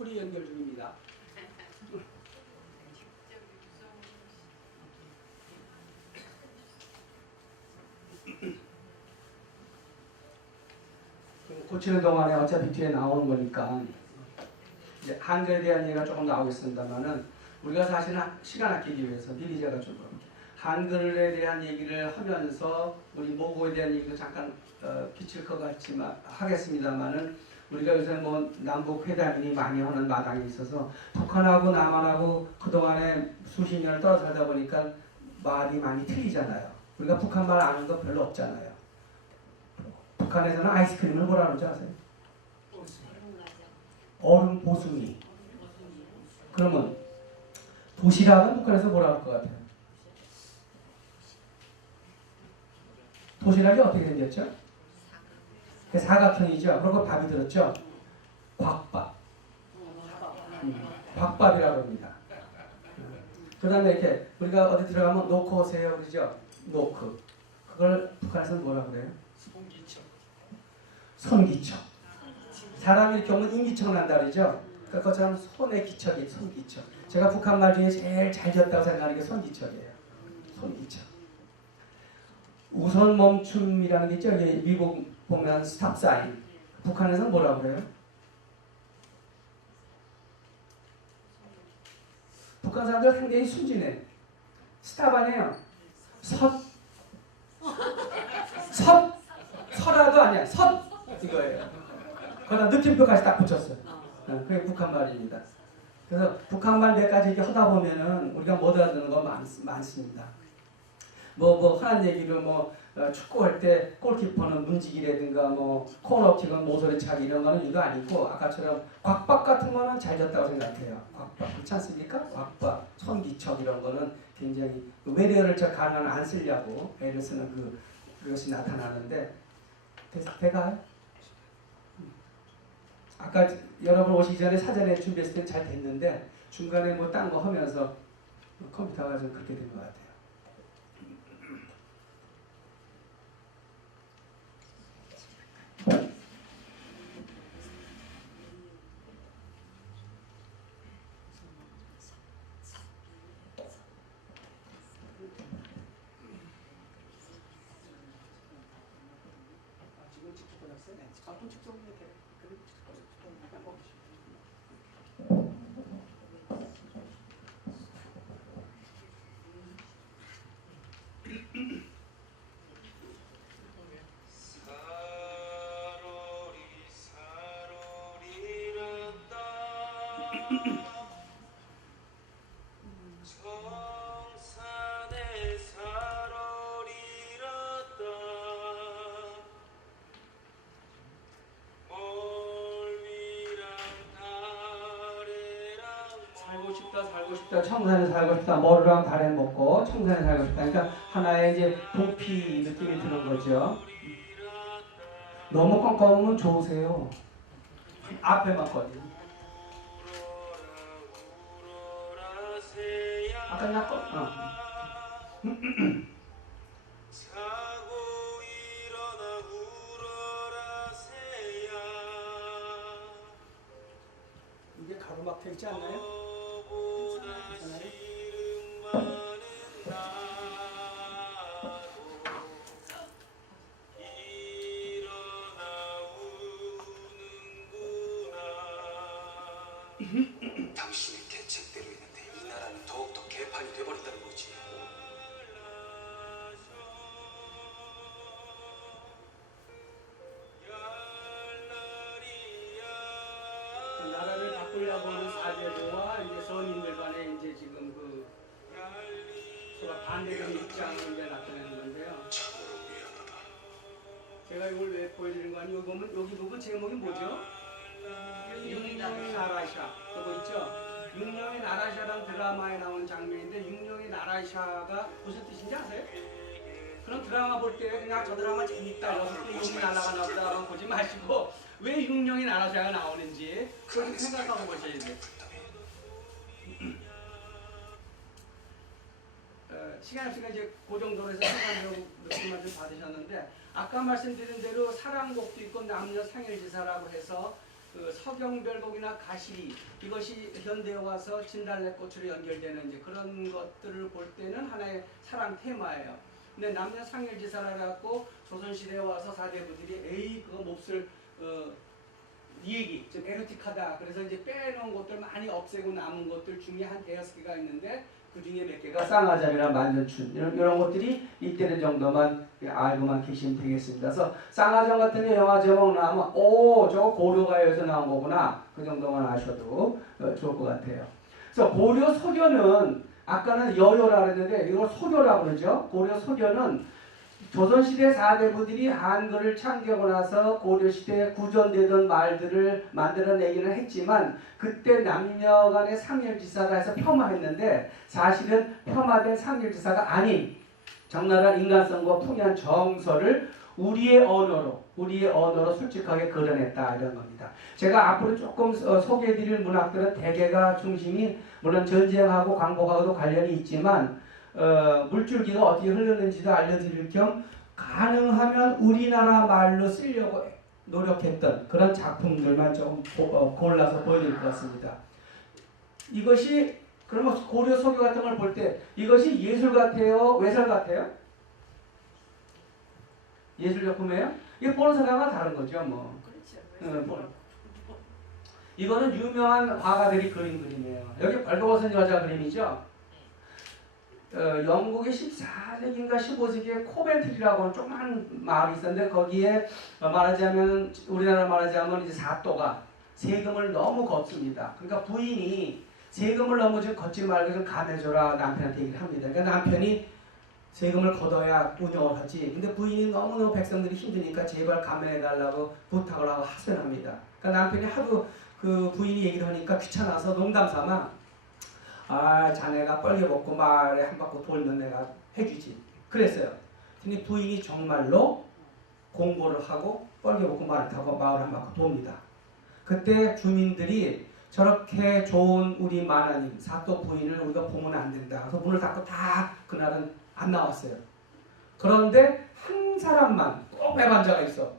소리 연결 중입니다. 고치는 동안에 어차피 뒤에 나오는 거니까 이제 한글에 대한 얘기가 조금 나오겠습니다만은 우리가 사실은 시간 아끼기 위해서 미리 제가 좀 한글에 대한 얘기를 하면서 우리 모국어에 대한 얘기도 잠깐 비칠 것 같지만 하겠습니다만은 우리가 요새 뭐 남북 회담이 많이 하는 마당에 있어서 북한하고 남한하고 그동안에 수십 년을 떨어져 살다 보니까 말이 많이 틀리잖아요. 우리가 북한 말 아는 거 별로 없잖아요. 북한에서는 아이스크림을 뭐라 그러지 아세요? 얼음 보숭이. 그러면 도시락은 북한에서 뭐라 할 것 같아요? 도시락이 어떻게 생겼죠? 사각형이죠. 그리고 밥이 들었죠. 곽밥. 곽밥이라고 합니다. 그 다음에 이렇게 우리가 어디 들어가면 놓고 오세요 그러죠. 노크. 그걸 북한에서는 뭐라 그래요? 손기척. 사람이 이렇게 오면 인기척 난다 그러죠. 그러니까 그것처럼 손의 기척이 손기척. 제가 북한 말 중에 제일 잘 지었다고 생각하는 게 손기척이에요. 손기척. 우선 멈춤이라는 게 있죠. 미국 보면 스탑 사인. 북한에서는 뭐라 그래요? 북한 사람들 굉장히 순진해. 스탑 아니에요. 서라도 아니야. 이거예요. 거기다 느낌표까지 딱 붙였어요. 그게 북한 말입니다. 그래서 북한 말 몇 가지 이렇게 하다 보면은 우리가 못 알아듣는 거 많습니다. 하는 얘기를 축구할 때 골키퍼는 문지기라든가 코너킥은 모서리차기 이런 거는 이거 아니고 아까처럼 곽밥 같은 거는 잘 졌다고 생각해요. 곽밥 그렇지 않습니까? 곽밥, 손기척 이런 거는 굉장히 외래어를 저 가능한 안 쓰려고 애를 쓰는 그것이 나타나는데 대가요? 아까 여러분 오시기 전에 사전에 준비했을 때 잘 됐는데 중간에 딴 거 하면서 컴퓨터가 좀 그렇게 된 것 같아요. 살고 싶다, 청산에 살고 싶다, 머루랑 다래 먹고 청산에 살고 싶다. 그러니까 하나의 이제 도피 느낌이 드는 거죠. 너무 껌껌하면 좋으세요. 앞에만 거리. 아까 나 이게 가로막혀 있지 않나요? 당신의 계책대로 있는데 이 나라는 더욱더 개판이 돼버린다는 거지. 나라를 바꾸려고 하는 사제들과 이제 선인들 간에 이제 지금 서로 반대되는 입장을 이제 나타내는 건데요. 참으로 미안하다. 제가 이걸 왜 보여드리는 거 아니에요? 여기 보면 여기 부분 제목이 뭐죠? 육룡의 나라샤. 그거 있죠? 육룡의 나라샤라는 드라마에 나오는 장면인데 육룡의 나라샤가 무슨 뜻인지 아세요? 그런 드라마 볼 때 그냥 저 드라마 재밌다, 여섯 개 용이 날아가나 보다 보지 마시고 왜 육룡의 나라샤가 나오는지 그걸 좀 생각하고 보셔야 돼요. 시간 없으니까 이제 그 정도로 해서 생각하려고 느낌만 좀 받으셨는데 아까 말씀드린 대로 사랑곡도 있고 남녀 상일지사라고 해서 서경별곡이나 가시리 이것이 현대에 와서 진달래꽃으로 연결되는 이제 그런 것들을 볼 때는 하나의 사랑 테마예요. 근데 남녀 상일지사라 갖고 조선시대에 와서 사대부들이 에이 그거 몹쓸 이 얘기 좀 에로틱하다 그래서 이제 빼놓은 것들 많이 없애고 남은 것들 중에 한 5개가 있는데 그 중에 몇 개가 쌍화잠이나 만년춘 이런 것들이 이때는 정도만 알고만 계시면 되겠습니다. 그래서 쌍화잠 같은 게 영화 제목 나오면 오 저거 고려가요에서 나온 거구나 그 정도만 아셔도 좋을 것 같아요. 그래서 고려 소견은 아까는 여요라 그랬는데 이걸 소교라고 그러죠. 고려 소견은 조선시대 사대부들이 한글을 창제하고 나서 고려시대에 구전되던 말들을 만들어내기는 했지만 그때 남녀 간의 상렬지사라 해서 폄하했는데 사실은 폄하된 상렬지사가 아닌 적나라한 인간성과 풍요한 정서를 우리의 언어로 솔직하게 그려냈다 이런 겁니다. 제가 앞으로 조금 소개해드릴 문학들은 대개가 중심이 물론 전쟁하고 광복하고도 관련이 있지만 물줄기가 어떻게 흐르는지도 알려드릴 겸 가능하면 우리나라 말로 쓰려고 노력했던 그런 작품들만 좀 골라서 보여드릴 것 같습니다. 이것이 그러면 고려 소교 같은 걸 볼 때 이것이 예술 같아요? 외설 같아요? 예술 작품이에요? 이게 보는 사람과 다른 거죠, 뭐. 이거는 유명한 화가들이 그린 그림이에요. 여기 벌거벗은 여자 그림이죠. 영국의 14세기인가 15세기에 코벤트리라고 하는 조그만 마을이 있었는데 거기에 말하자면 우리나라 말하자면 이제 사또가 세금을 너무 걷습니다. 그러니까 부인이 세금을 너무 좀 걷지 말고 좀 감해줘라 남편한테 얘기를 합니다. 그러니까 남편이 세금을 걷어야 운영을 하지. 근데 부인이 너무너무 백성들이 힘드니까 제발 감해달라고 부탁을 하고 하소연합니다. 그러니까 남편이 하도 그 부인이 얘기를 하니까 귀찮아서 농담삼아 자네가 뻘개 먹고 마을에 한 바퀴 돌면 내가 해주지. 그랬어요. 근데 부인이 정말로 공부를 하고 뻘개 먹고 말을 타고 마을 한 바퀴 돕니다. 그때 주민들이 저렇게 좋은 우리 마나님 사또 부인을 우리가 보면 안 된다. 그래서 문을 닫고 다 그날은 안 나왔어요. 그런데 한 사람만 꼭 배반자가 있어.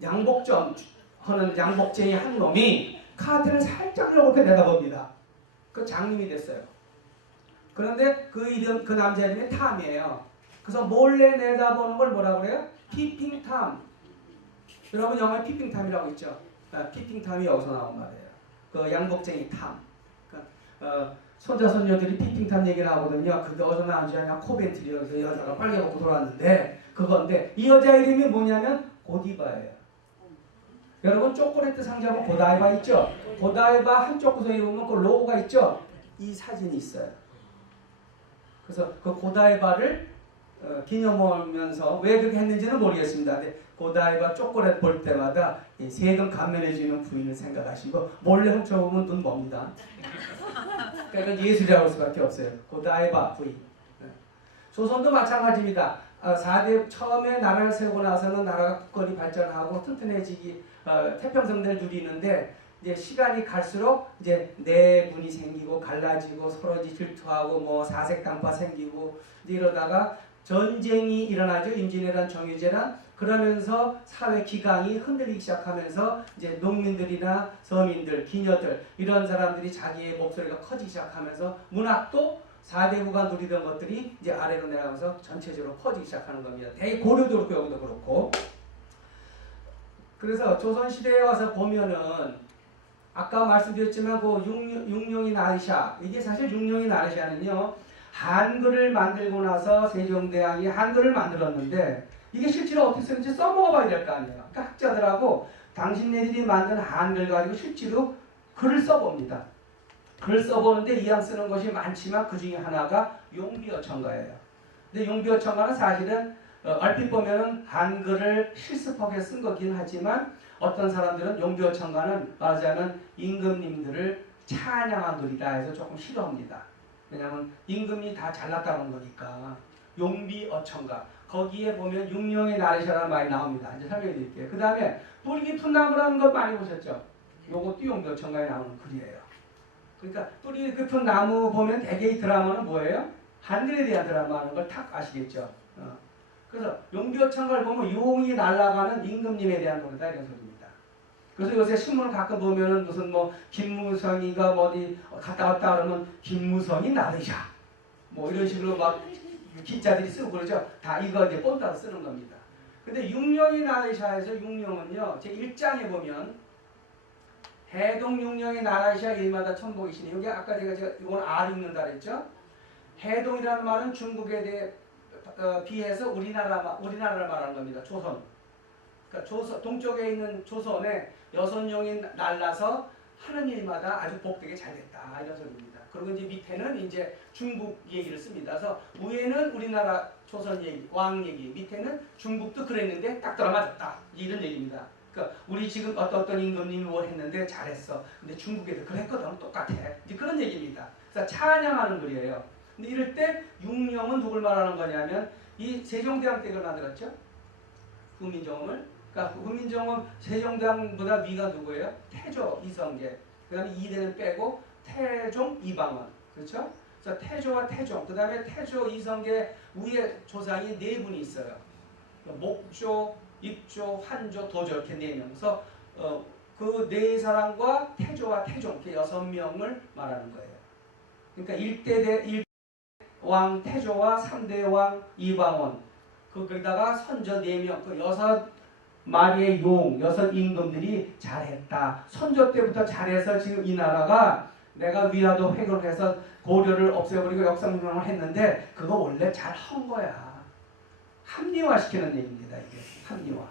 양복점 하는 양복쟁이 한 놈이 카드를 살짝 이렇게 내다봅니다. 그 장님이 됐어요. 그런데 그 남자 이름이 탐이에요. 그래서 몰래 내다보는 걸 뭐라고 그래요? 피핑탐. 여러분 영화에 피핑탐이라고 있죠? 피핑탐이 여기서 나온 말이에요. 그 양복쟁이 탐. 손자 손녀들이 피핑탐 얘기를 하거든요. 그게 어디서 나온지 아냐? 코벤트리 여기서 여자가 빨개 먹고 돌아왔는데 그건데 이 여자 이름이 뭐냐면 고디바예요. 여러분 초콜릿 상자 보면 고다이바 있죠? 고다이바 한쪽 구석에 보면 그 로고가 있죠? 이 사진이 있어요. 그래서 그 고다이바를 기념하면서 왜 그렇게 했는지는 모르겠습니다. 근데 고다이바 초콜릿 볼 때마다 세금 감면해주는 부인을 생각하시고 몰래 훔쳐보면 눈 멉니다. 그러니까 이건 예술이라고 할 수밖에 없어요. 고다이바 부인. 조선도 마찬가지입니다. 4대 처음에 나라를 세우고 나서는 나라가 국권이 발전하고 튼튼해지기 태평성대를 누리는데 이제 시간이 갈수록 이제 내분이 생기고 갈라지고 서로 이제 질투하고 뭐 사색당파 생기고 이러다가 전쟁이 일어나죠. 임진왜란, 정유재란. 그러면서 사회 기강이 흔들리기 시작하면서 이제 농민들이나 서민들, 기녀들 이런 사람들이 자기의 목소리가 커지기 시작하면서 문학도 4대부가 누리던 것들이 이제 아래로 내려가면서 전체적으로 퍼지기 시작하는 겁니다. 대개 고려도 그렇고 여기도 그렇고. 그래서 조선시대에 와서 보면은 아까 말씀드렸지만 그 육룡이 나르샤 이게 사실 육룡이 나르샤는요 한글을 만들고 나서 세종대왕이 한글을 만들었는데 이게 실제로 어떻게 쓰는지 써먹어봐야 될 거 아니에요. 그러니까 학자들하고 당신네들이 만든 한글 가지고 실제로 글을 써봅니다. 글을 써보는데 이왕 쓰는 것이 많지만 그 중에 하나가 용비어천가예요. 근데 용비어천가는 사실은 얼핏 보면은 한글을 실습하게 쓴 거긴 하지만 어떤 사람들은 용비어천가는 말하자면 임금님들을 찬양한 글이다 해서 조금 싫어합니다. 왜냐하면 임금이 다 잘났다는 거니까. 용비어천가 거기에 보면 육룡의 나르샤라는 말이 나옵니다. 이제 설명해 드릴게요. 그 다음에 뿌리 깊은 나무라는 것 많이 보셨죠? 요것도 용비어천가에 나오는 글이에요. 그러니까 뿌리 깊은 나무 보면 대개 이 드라마는 뭐예요? 한글에 대한 드라마라는 걸 탁 아시겠죠? 그래서 용비어천가를 보면 용이 날아가는 임금님에 대한 노래다 이런 소리입니다. 그래서 요새 신문을 가끔 보면은 무슨 뭐 김무성이가 어디 갔다 왔다 그러면 김무성이 나르샤 뭐 이런 식으로 막 기자들이 쓰고 그러죠. 다 이거 이제 뽕따로 쓰는 겁니다. 근데 육룡이 나르샤에서 육룡은요 제 1장에 보면 해동 육룡이 나르샤 일마다 천복이시니 여기 아까 제가 이건 R6년다 그랬죠. 해동이라는 말은 중국에 대해 비해서 우리나라를 말하는 겁니다. 조선. 그러니까 동쪽에 있는 조선에 여선용이 날라서 하는 일마다 아주 복되게 잘 됐다 이런 소리입니다. 그리고 이제 밑에는 이제 중국 얘기를 씁니다. 그래서 위에는 우리나라 조선 얘기, 왕 얘기, 밑에는 중국도 그랬는데 딱 들어맞았다 이런 얘기입니다. 그러니까 우리 지금 어떤 임금님이 뭘 했는데 잘했어. 근데 중국에도 그랬거든 똑같아. 이제 그런 얘기입니다. 그래서 찬양하는 글이에요. 근데 이럴 때 육룡은 누굴 말하는 거냐면 이 세종대왕 때 그걸 만들었죠. 훈민정음을. 그러니까 훈민정음 세종대왕보다 위가 누구예요? 태조 이성계. 그다음에 이대는 빼고 태종 이방원. 그렇죠? 그래서 태조와 태종. 그다음에 태조 이성계 위에 조상이 네 분이 있어요. 목조, 입조, 환조, 도조 이렇게 네 명. 그래서 그 네 사람과 태조와 태종 이렇게 6명을 말하는 거예요. 그러니까 1대 왕 태조와 3대 왕 이방원 거기다가 선조 4명 그 6마리의 용 6임금들이 잘했다. 선조 때부터 잘해서 지금 이 나라가 내가 위화도 획을 해서 고려를 없애버리고 역사문명을 했는데 그거 원래 잘한 거야. 합리화시키는 얘기입니다. 이게 합리화.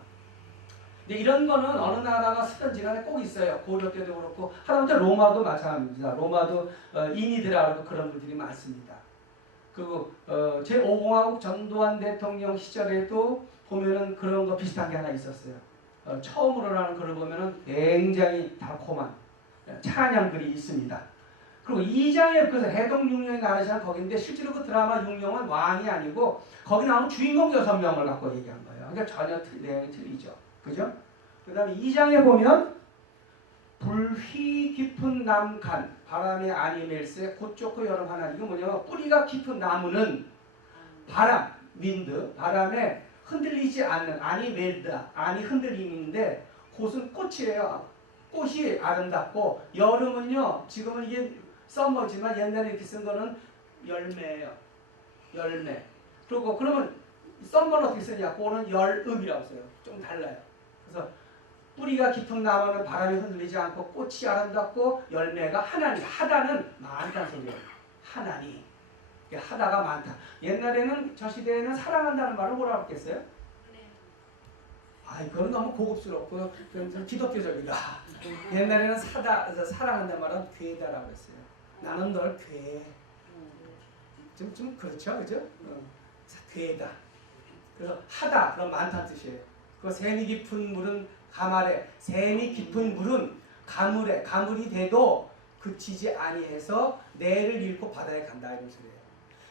근데 이런 거는 어느 나라가 쓰든지 간에 꼭 있어요. 고려 때도 그렇고 하다못해 로마도 마찬가지입니다. 로마도 이니드라고 그런 분들이 많습니다. 그리고 제5공화국 전두환 대통령 시절에도 보면은 그런 거 비슷한 게 하나 있었어요. 처음으로라는 글을 보면은 굉장히 달콤한 찬양글이 있습니다. 그리고 2장에 그래서 해동 육령이 나르시는 거기인데 실제로 그 드라마 육령은 왕이 아니고 거기 나오는 주인공 6명을 갖고 얘기한 거예요. 그러니까 전혀 내용이 틀리죠. 그죠? 그 다음에 2장에 보면 불휘 깊은 남간 바람의 아니멜세 곧 좋고 여름 하나. 이거 뭐냐면 뿌리가 깊은 나무는 바람, 윈드, 바람에 흔들리지 않는 아니멜다, 아니 흔들림인데 곧은 꽃이에요. 꽃이 아름답고 여름은요. 지금은 이게 썸머지만 옛날에 이렇게 쓴 거는 열매예요. 열매. 그리고 그러면 썸머는 어떻게 쓰냐? 그거는 열음이라고 써요. 좀 달라요. 그래서 뿌리가 깊은 나무는 바람이 흔들리지 않고 꽃이 아름답고 열매가 하나니. 하다는 많다는 소리예요. 하나니. 하다가 많다. 옛날에는 저 시대에는 사랑한다는 말을 뭐라고 했겠어요? 아, 이거는 너무 고급스럽고 좀 기독교적이다. 옛날에는 사랑한다는 말은 괴다라고 했어요. 나는 널 괴. 좀 그렇죠, 그죠? 괴다. 그래서 하다 그럼 많다는 뜻이에요. 그 샘이 깊은 물은 가말에, 샘이 깊은 물은 가물에, 가물이 돼도 그치지 아니해서 내를 잃고 바다에 간다 이런 소리예요.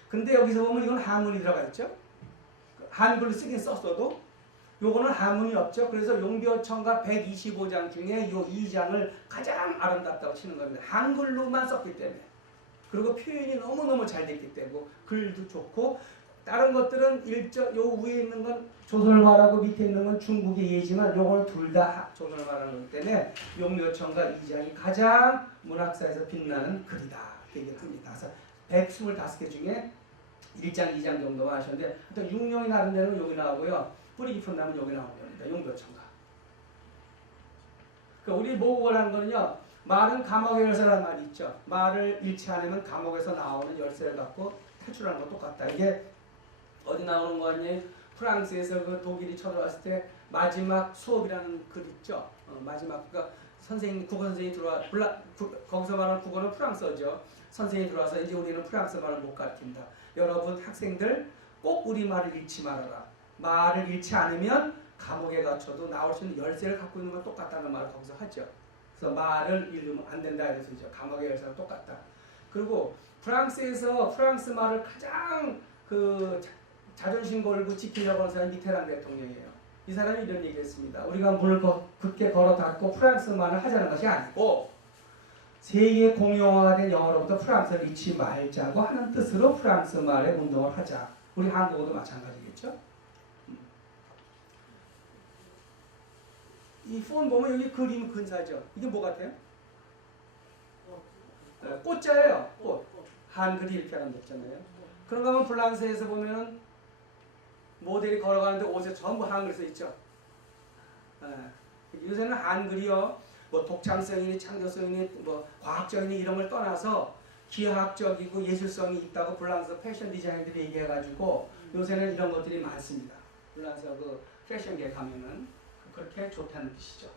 근데 여기서 보면 이건 한문이 들어가 있죠. 한글로 쓰긴 썼어도 요거는 한문이 없죠. 그래서 용비어천가 125장 중에 요 2장을 가장 아름답다고 치는 겁니다. 한글로만 썼기 때문에. 그리고 표현이 너무너무 잘 됐기 때문에 글도 좋고 다른 것들은 요 위에 있는 건 조선말하고 밑에 있는 건 중국의 예지만 요거는 둘 다 조선을 말하는 거기 때문에 용묘천가 2장이 가장 문학사에서 빛나는 글이다 얘기를 합니다. 그래서 125개 중에 1장, 2장 정도만 하셨는데 또 6령이 나는 데는 여기 나오고요. 뿌리 깊은 나무는 여기 나오는 겁니다. 용묘천가. 그러니까 우리 모국어를 하는 거는요. 말은 감옥의 열쇠라는 말이 있죠. 말을 잃지 않으면 감옥에서 나오는 열쇠를 갖고 탈출하는 거 똑같다. 이게 어디 나오는 거 아니에요? 프랑스에서 그 독일이 쳐들어왔을 때 마지막 수업이라는 글 있죠. 마지막 그러니까 선생님 국어 선생님이 들어와 거기서 말하는 국어는 프랑스어죠. 선생님이 들어와서 이제 우리는 프랑스 말을 못 가르친다. 여러분 학생들 꼭 우리 말을 잃지 말아라. 말을 잃지 않으면 감옥에 갇혀도 나올 수 있는 열쇠를 갖고 있는 건 똑같다는 말을 거기서 하죠. 그래서 말을 잃으면 안 된다 이런 소리죠. 감옥의 열쇠랑 똑같다. 그리고 프랑스에서 프랑스 말을 가장 그 자존심 걸고 지키려고 하는 사람이 미테랑 대통령이에요. 이 사람이 이런 얘기했습니다. 우리가 문을 굳게 걸어 닫고 프랑스말을 하자는 것이 아니고 세계 공용어가 된 영어로부터 프랑스를 잊지 말자고 하는 뜻으로 프랑스말의 운동을 하자. 우리 한국어도 마찬가지겠죠. 이 폰 보면 여기 그림 근사죠. 이게 뭐 같아요? 꽃자예요. 꽃. 한글이 이렇게 하는 거 있잖아요. 그런가 하면 프랑스에서 보면은 모델이 걸어가는데 옷에 전부 한글 써 있죠. 요새는 한글이요. 뭐 독창성이니 창조성이니 뭐 과학적이니 이런 걸 떠나서 기하학적이고 예술성이 있다고 프랑스 패션 디자이너들이 얘기해가지고 요새는 이런 것들이 많습니다. 프랑스 그 패션계 가면은 그렇게 좋다는 뜻이죠.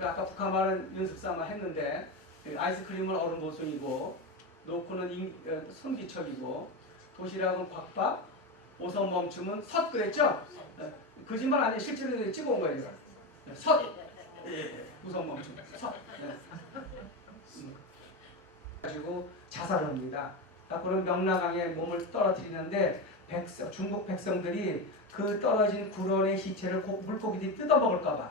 아까 북한 말은 연습삼아 했는데 아이스크림은 얼음 보송이고 노코는 손기척이고 도시락은 곽밥 오선 멈춤은 섰 그랬죠? 거짓말 아니에요. 실제로 찍어온 거예요. 섰 우선 멈춤 섰 가지고 자살합니다. 앞으로 명나강에 몸을 떨어뜨리는데 중국 백성들이 그 떨어진 구론의 시체를 물고기들이 뜯어먹을까봐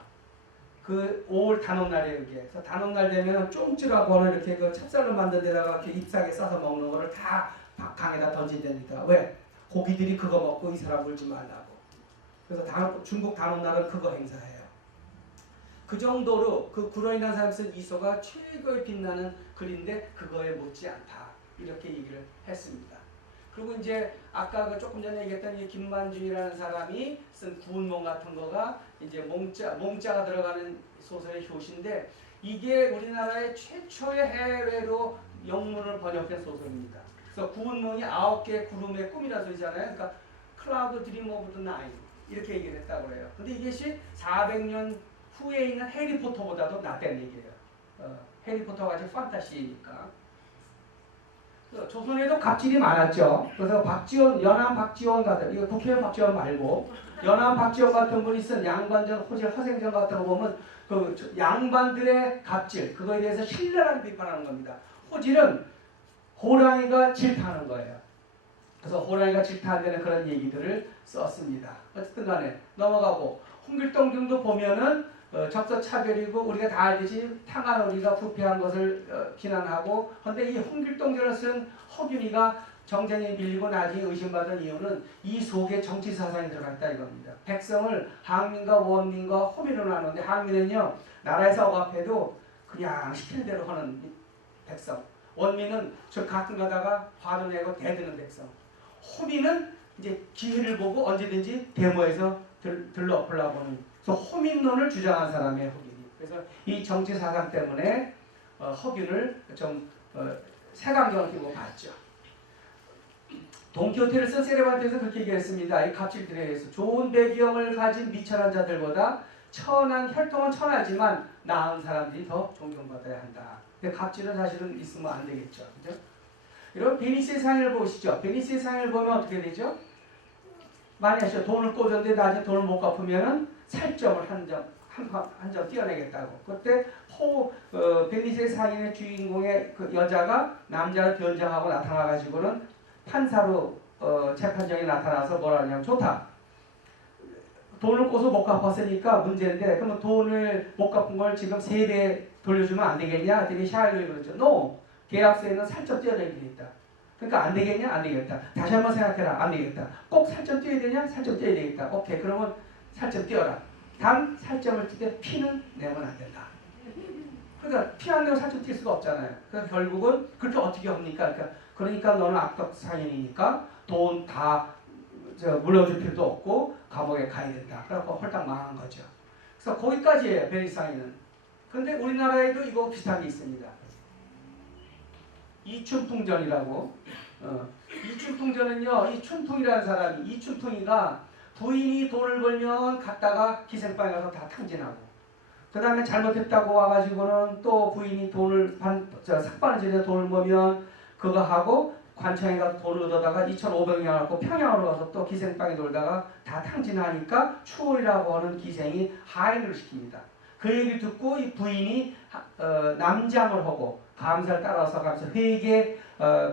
그 5월 단오날이에요. 이게. 그래서 단오날 되면 쫑ጭ라고 하는 이렇게 그 찹쌀로 만든 데다가 이렇게 잎사귀에 싸서 먹는 거를 다 강에다 던진답니다. 왜? 고기들이 그거 먹고 이 사람 물지 말라고. 그래서 중국 단오날은 그거 행사해요. 그 정도로 그 구론이라는 사람 쓴 이소가 최고의 빛나는 글인데 그거에 못지않다. 이렇게 얘기를 했습니다. 그리고 이제 아까 그 조금 전에 얘기했던 이 김만중이라는 사람이 쓴 구운몽 같은 거가 이제 몽자가 들어가는 소설의 효시인데 이게 우리나라의 최초의 해외로 영문을 번역된 소설입니다. 그래서 구운몽이 9개의 구름의 꿈이라는 소리잖아요. 그러니까 클라우드 드림 오브 더 나인 이렇게 얘기를 했다고 그래요. 근데 이것이 400년 후에 있는 해리포터보다도 낫다는 얘기예요. 해리포터 같이 판타시니까. 조선에도 갑질이 많았죠. 그래서 연암 박지원 같은, 이거 국회의원 박지원 말고, 연암 박지원 같은 분이 쓴 양반전, 호질, 허생전 같은 거 보면 그 양반들의 갑질, 그거에 대해서 신랄하게 비판하는 겁니다. 호질은 호랑이가 질타하는 거예요. 그래서 호랑이가 질타한다는 그런 얘기들을 썼습니다. 어쨌든 간에 넘어가고, 홍길동 등도 보면은 적서차별이고 우리가 다 알듯이 탕아오리가 부패한 것을 비난하고 그런데 이 홍길동전을 쓴 허균이가 정쟁에 밀리고 나중에 의심받은 이유는 이 속에 정치사상이 들어갔다 이겁니다. 백성을 항민과 원민과 호민으로 나누는데 항민은요 나라에서 억압해도 그냥 시키는 대로 하는 백성, 원민은 저 가끔 가다가 화도 내고 대드는 백성, 호민은 이제 기회를 보고 언제든지 데모에서 들러보려고 하는 그래서 호민론을 주장한 사람이에요. 허균이. 그래서 이 정치 사상 때문에 허균을 좀 색안경을 끼고 봤죠. 돈키호테를 쓴 세레반테에서 그렇게 얘기했습니다. 이 갑질들에 의해서 좋은 배경을 가진 미천한 자들보다 혈통은 천하지만 나은 사람들이 더 존경받아야 한다. 근데 갑질은 사실은 있으면 안 되겠죠. 그죠? 여러분 베니스의 상해를 보시죠. 베니스의 상해를 보면 어떻게 되죠? 많이 하시죠. 돈을 꽂았는데 나중에 돈을 못 갚으면은 살점을 한 점 띄어내겠다고. 그때 베니스의 상인의 주인공의 그 여자가 남자를 변장하고 나타나가지고는 판사로 재판장에 나타나서 뭐라 하냐면 좋다. 돈을 꿔서 못 갚았으니까 문제인데 그러면 돈을 못 갚은 걸 지금 3배 돌려주면 안 되겠냐? 되게 샤이를 그러죠. No! 계약서에는 살점 띄어내기로 했다. 그러니까 안 되겠냐? 안 되겠다. 다시 한번 생각해라. 안 되겠다. 꼭 살점 띄어야 되냐? 살점 띄어야 되겠다. 오케이. 그러면 살점 띄어라. 단 살점을 띄 때 피는 내면 안 된다. 그러니까 피 안 내고 살점 띄 수가 없잖아요. 그래서 결국은 그렇게 어떻게 합니까? 그러니까 너는 악덕 상인이니까 돈 다 물려줄 필요도 없고 감옥에 가야 된다. 그래서 홀딱 망한 거죠. 그래서 거기까지예요. 베니스 상인은. 그런데 우리나라에도 이거 비슷한 게 있습니다. 이춘풍전이라고. 이춘풍전은요. 이 춘풍이라는 사람이 이춘풍이가 부인이 돈을 벌면 갔다가 기생방에 가서 다 탕진하고 그 다음에 잘못했다고 와가지고는 또 부인이 돈을 삭바느질해서 돈을 벌면 그거 하고 관청에 가서 돈을 얻어다가 2,500명 갖고 평양으로 가서 또 기생방에 놀다가 다 탕진하니까 추월이라고 하는 기생이 하인을 시킵니다. 그 얘기를 듣고 이 부인이 남장을 하고 감사를 따라서 회계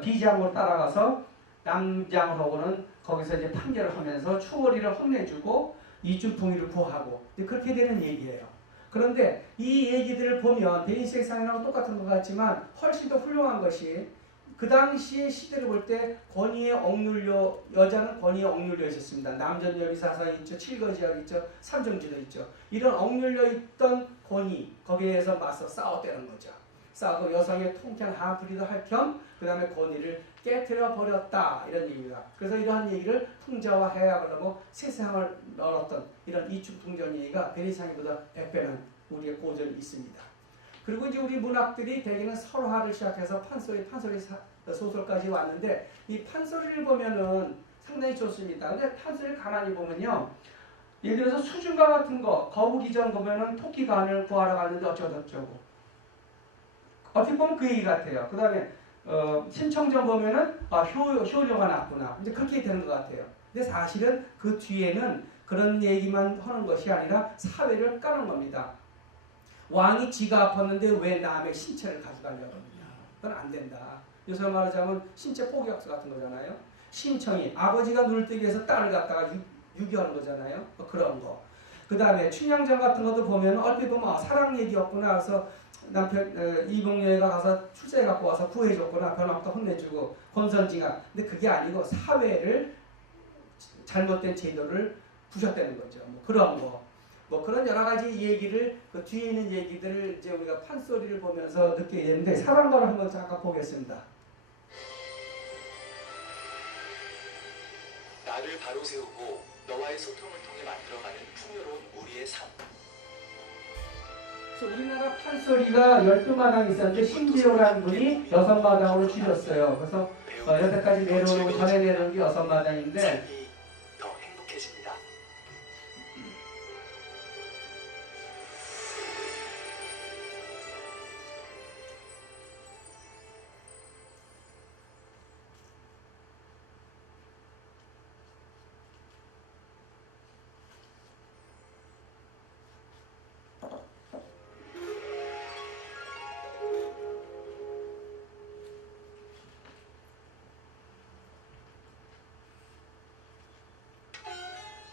비장으로 따라가서 남장을 하고는 거기서 이제 판결을 하면서 추월이를 혼내주고 이춘풍이를 구하고 그렇게 되는 얘기예요. 그런데 이 얘기들을 보면 베니스의 상인하고 똑같은 것 같지만 훨씬 더 훌륭한 것이 그 당시의 시대를 볼 때 권위에 억눌려 여자는 권위에 억눌려 있었습니다. 남전여비 사상이 있죠. 칠거지약 있죠. 삼정지도 있죠. 이런 억눌려 있던 권위 거기에 대해서 맞서 싸웠다는 거죠. 싸우고 여성의 통쾌한 한풀이도 할 겸 그 다음에 권위를 깨트려 버렸다 이런 얘기입니다. 그래서 이러한 얘기를 풍자와 해약을 하고 세상을 넣었던 이런 이춘풍전 얘기가 베니상이보다 100배는 우리의 고전이 있습니다. 그리고 이제 우리 문학들이 대개는 설화를 시작해서 판소리 소설까지 왔는데 이 판소리를 보면은 상당히 좋습니다. 근데 판소리를 가만히 보면요. 예를 들어서 수중가 같은 거 거북이전 보면은 토끼 간을 구하러 갔는데 어쩌고저쩌고 어떻게 보면 그 얘기 같아요. 그 다음에 신청전 보면은 효료가 났구나. 이제 그렇게 되는 것 같아요. 근데 사실은 그 뒤에는 그런 얘기만 하는 것이 아니라 사회를 까는 겁니다. 왕이 지가 아팠는데 왜 남의 신체를 가져가려고 하느냐. 그건 안 된다. 요새 말하자면 신체 포기학수 같은 거잖아요. 심청이 아버지가 눈을 뜨기 위해서 딸을 갖다가 유기하는 거잖아요. 그런 거. 그 다음에 춘향전 같은 것도 보면 얼핏 보면 사랑 얘기였구나. 그래서 남편 이봉녀가 가서 출세 갖고 와서 구해줬구나. 변함도 혼내주고 권선징악. 근데 그게 아니고 사회를 잘못된 제도를 부셨다는 거죠. 뭐 그런 거. 뭐 그런 여러 가지 얘기를 그 뒤에 있는 얘기들을 이제 우리가 판소리를 보면서 느끼게 되는데 사랑가를 한번 잠깐 보겠습니다. 나를 바로 세우고 너와의 소통을 통해 만들어가는 풍요로운 우리의 삶. 그래서 우리나라 판소리가 12마당이 있었는데 신지호라는 분이 6마당으로 줄였어요. 그래서 여태까지 내려오고 전에 내려온 게 6마당인데 삶이 더 행복해집니다.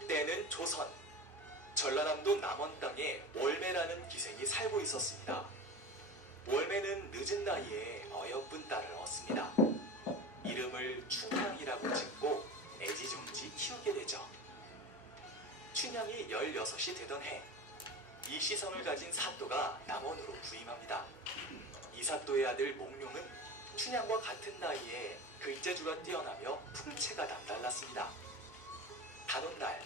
때는 조선, 전라남도 남원 땅에 월매라는 기생이 살고 있었습니다. 월매는 늦은 나이에 어여쁜 딸을 얻습니다. 이름을 춘향이라고 짓고 애지중지 키우게 되죠. 춘향이 16이 되던 해, 이 시성을 가진 사또가 남원으로 부임합니다. 이 사또의 아들 몽룡은 춘향과 같은 나이에 글재주가 뛰어나며 풍채가 남달랐습니다. 단오날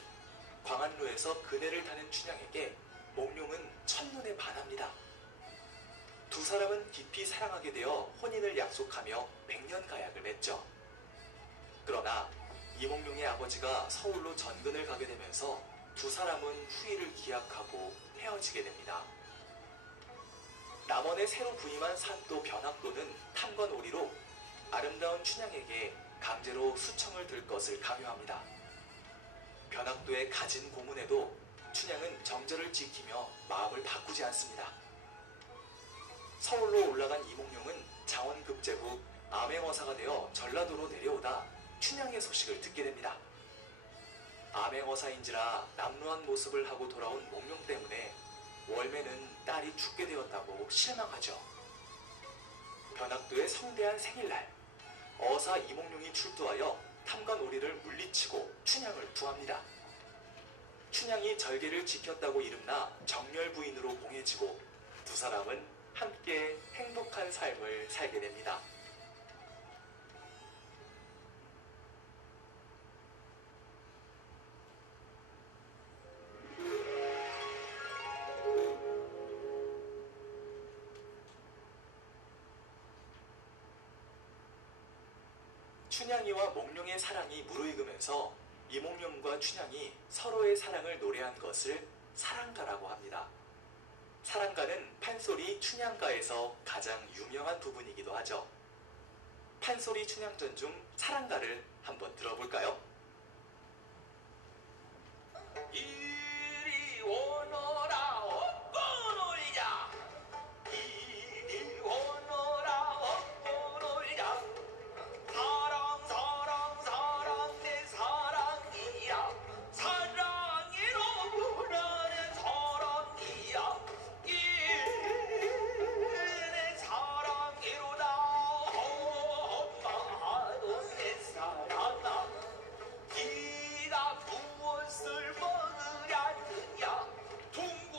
광안루에서 그네를 타는 춘향에게 몽룡은 첫눈에 반합니다. 두 사람은 깊이 사랑하게 되어 혼인을 약속하며 100년 가약을 맺죠. 그러나 이몽룡의 아버지가 서울로 전근을 가게 되면서 두 사람은 후일을 기약하고 헤어지게 됩니다. 남원에 새로 부임한 사또 변학도는 탐관오리로 아름다운 춘향에게 강제로 수청을 들 것을 강요합니다. 변학도의 가진 고문에도 춘향은 정절을 지키며 마음을 바꾸지 않습니다. 서울로 올라간 이몽룡은 장원급제 후 암행어사가 되어 전라도로 내려오다 춘향의 소식을 듣게 됩니다. 암행어사인지라 남루한 모습을 하고 돌아온 몽룡 때문에 월매는 딸이 죽게 되었다고 실망하죠. 변학도의 성대한 생일날, 어사 이몽룡이 출두하여 탐관오리를 물리치고 춘향을 구합니다. 춘향이 절개를 지켰다고 이름나 정열부인으로 봉해지고 두 사람은 함께 행복한 삶을 살게 됩니다. 춘향이와 몽룡의 사랑이 무르익으면서 이몽룡과 춘향이 서로의 사랑을 노래한 것을 사랑가라고 합니다. 사랑가는 판소리 춘향가에서 가장 유명한 부분이기도 하죠. 판소리 춘향전 중 사랑가를 한번 들어볼까요? 이리 오너라 업고 놀자. 이리 오너라 업고 놀자. 사랑 사랑 사랑 내 사랑이야. 사랑이로 나는 사랑이야. 내 사랑이로다. 엄마도 내 사랑아. 네가 무엇을 먹으려느냐. 둥근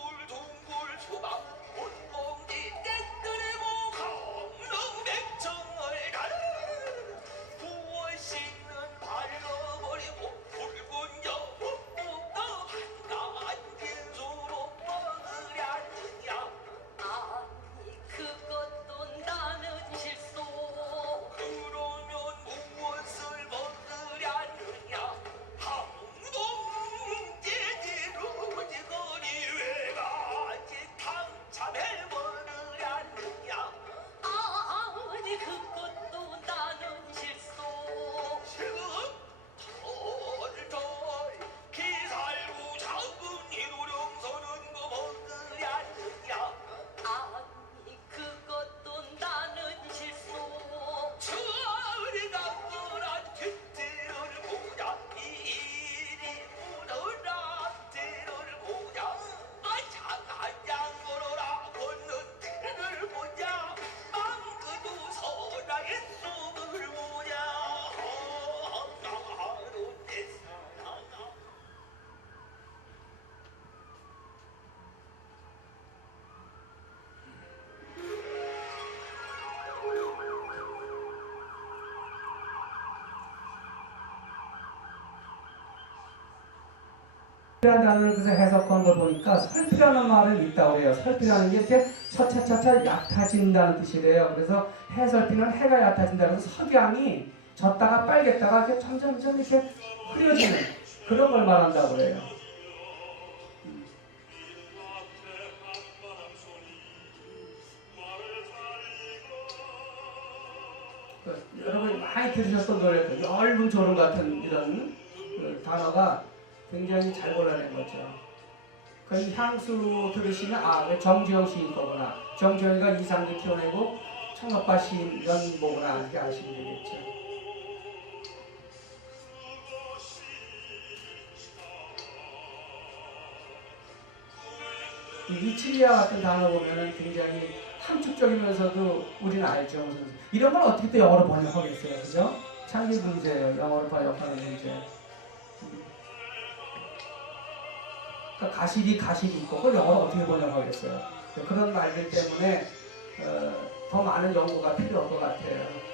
설이라는 단어를 그래서 해석한 걸 보니까 설피라는 말은 있다고 해요. 설피라는 게 이렇게 차차차차 얕아진다는 뜻이래요. 그래서 해설피는 해가 얕아진다. 그래서 석양이 졌다가 빨겠다가 이렇게 점점점 이렇게 흐려지는 그런 걸 말한다고 해요. 여러분이 많이 들으셨던 노래, 얇은 조름 같은 이런 단어가 굉장히 잘 골라낸 거죠. 그 향수 들으시면 왜 정지영 시인 거구나. 정지영이가 이상도 키워내고 청록바 시인 연보구나 이렇게 아시면 되겠죠. 이 위치리아 같은 단어 보면은 굉장히 함축적이면서도 우리는 알죠. 이런 걸 어떻게 또 영어로 번역하겠어요, 그죠? 창의 문제예요. 영어로 번역하는 문제. 그러니까 가십이 있고 그걸 영어로 어떻게 번역하겠어요? 그런 말들 때문에 더 많은 연구가 필요할 것 같아요.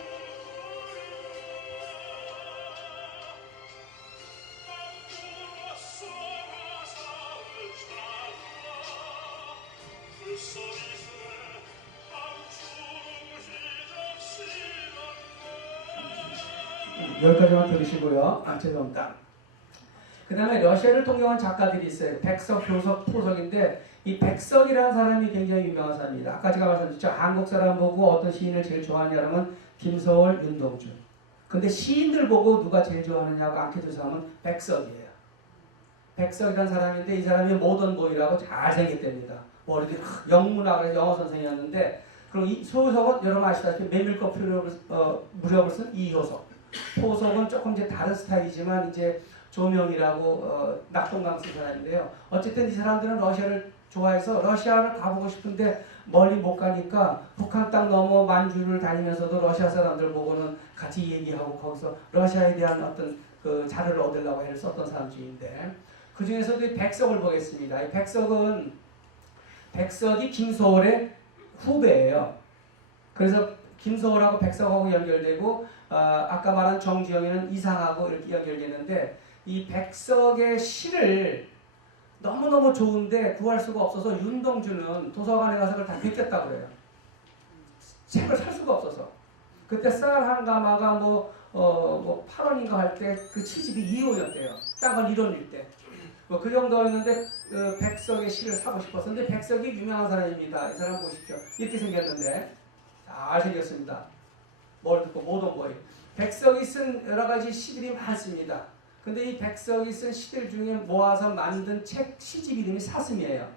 여기까지만 들으시고요. 죄송합니다. 그 다음에 러시아를 통역한 작가들이 있어요. 백석, 교석, 포석인데 이 백석이라는 사람이 굉장히 유명한 사람입니다. 아까 제가 말씀드렸죠. 한국 사람 보고 어떤 시인을 제일 좋아하냐면 김서월, 윤동준. 근데 시인들 보고 누가 제일 좋아하느냐고 안케준 사람은 백석이에요. 백석이라는 사람인데 이 사람이 모던보이라고 잘생겼답니다. 머리도 영문학을 영어 선생이었는데 그럼 이 소석은 여러분 아시다시피 메밀꽃 무렵을 쓴 이효석. 포석은 조금 이제 다른 스타일이지만 이제 조명이라고 낙동강 쓴 사람인데요. 어쨌든 이 사람들은 러시아를 좋아해서 러시아를 가보고 싶은데 멀리 못 가니까 북한 땅 넘어 만주를 다니면서도 러시아 사람들 보고는 같이 얘기하고 거기서 러시아에 대한 어떤 그 자료를 얻으려고 애를 썼던 사람 중인데 그 중에서도 이 백석을 보겠습니다. 이 백석이 김소월의 후배예요. 그래서 김소월하고 백석하고 연결되고 아까 말한 정주영이는 이상하고 이렇게 연결되는데 이 백석의 시를 너무너무 좋은데 구할 수가 없어서 윤동주는 도서관에 가서 그걸 다 베꼈다고 그래요. 책을 살 수가 없어서. 그때 쌀 한 가마가 8원인가 할 때 그 취집이 2원이었대요. 땅을 1원일 때. 그 정도였는데 백석의 시를 사고 싶었어. 근데 백석이 유명한 사람입니다. 이 사람 보십시오. 이렇게 생겼는데 잘 생겼습니다. 뭘 듣고 모던보이. 백석이 쓴 여러 가지 시들이 많습니다. 근데 이 백석이 쓴 시들 중에 모아서 만든 책 시집 이름이 사슴이에요.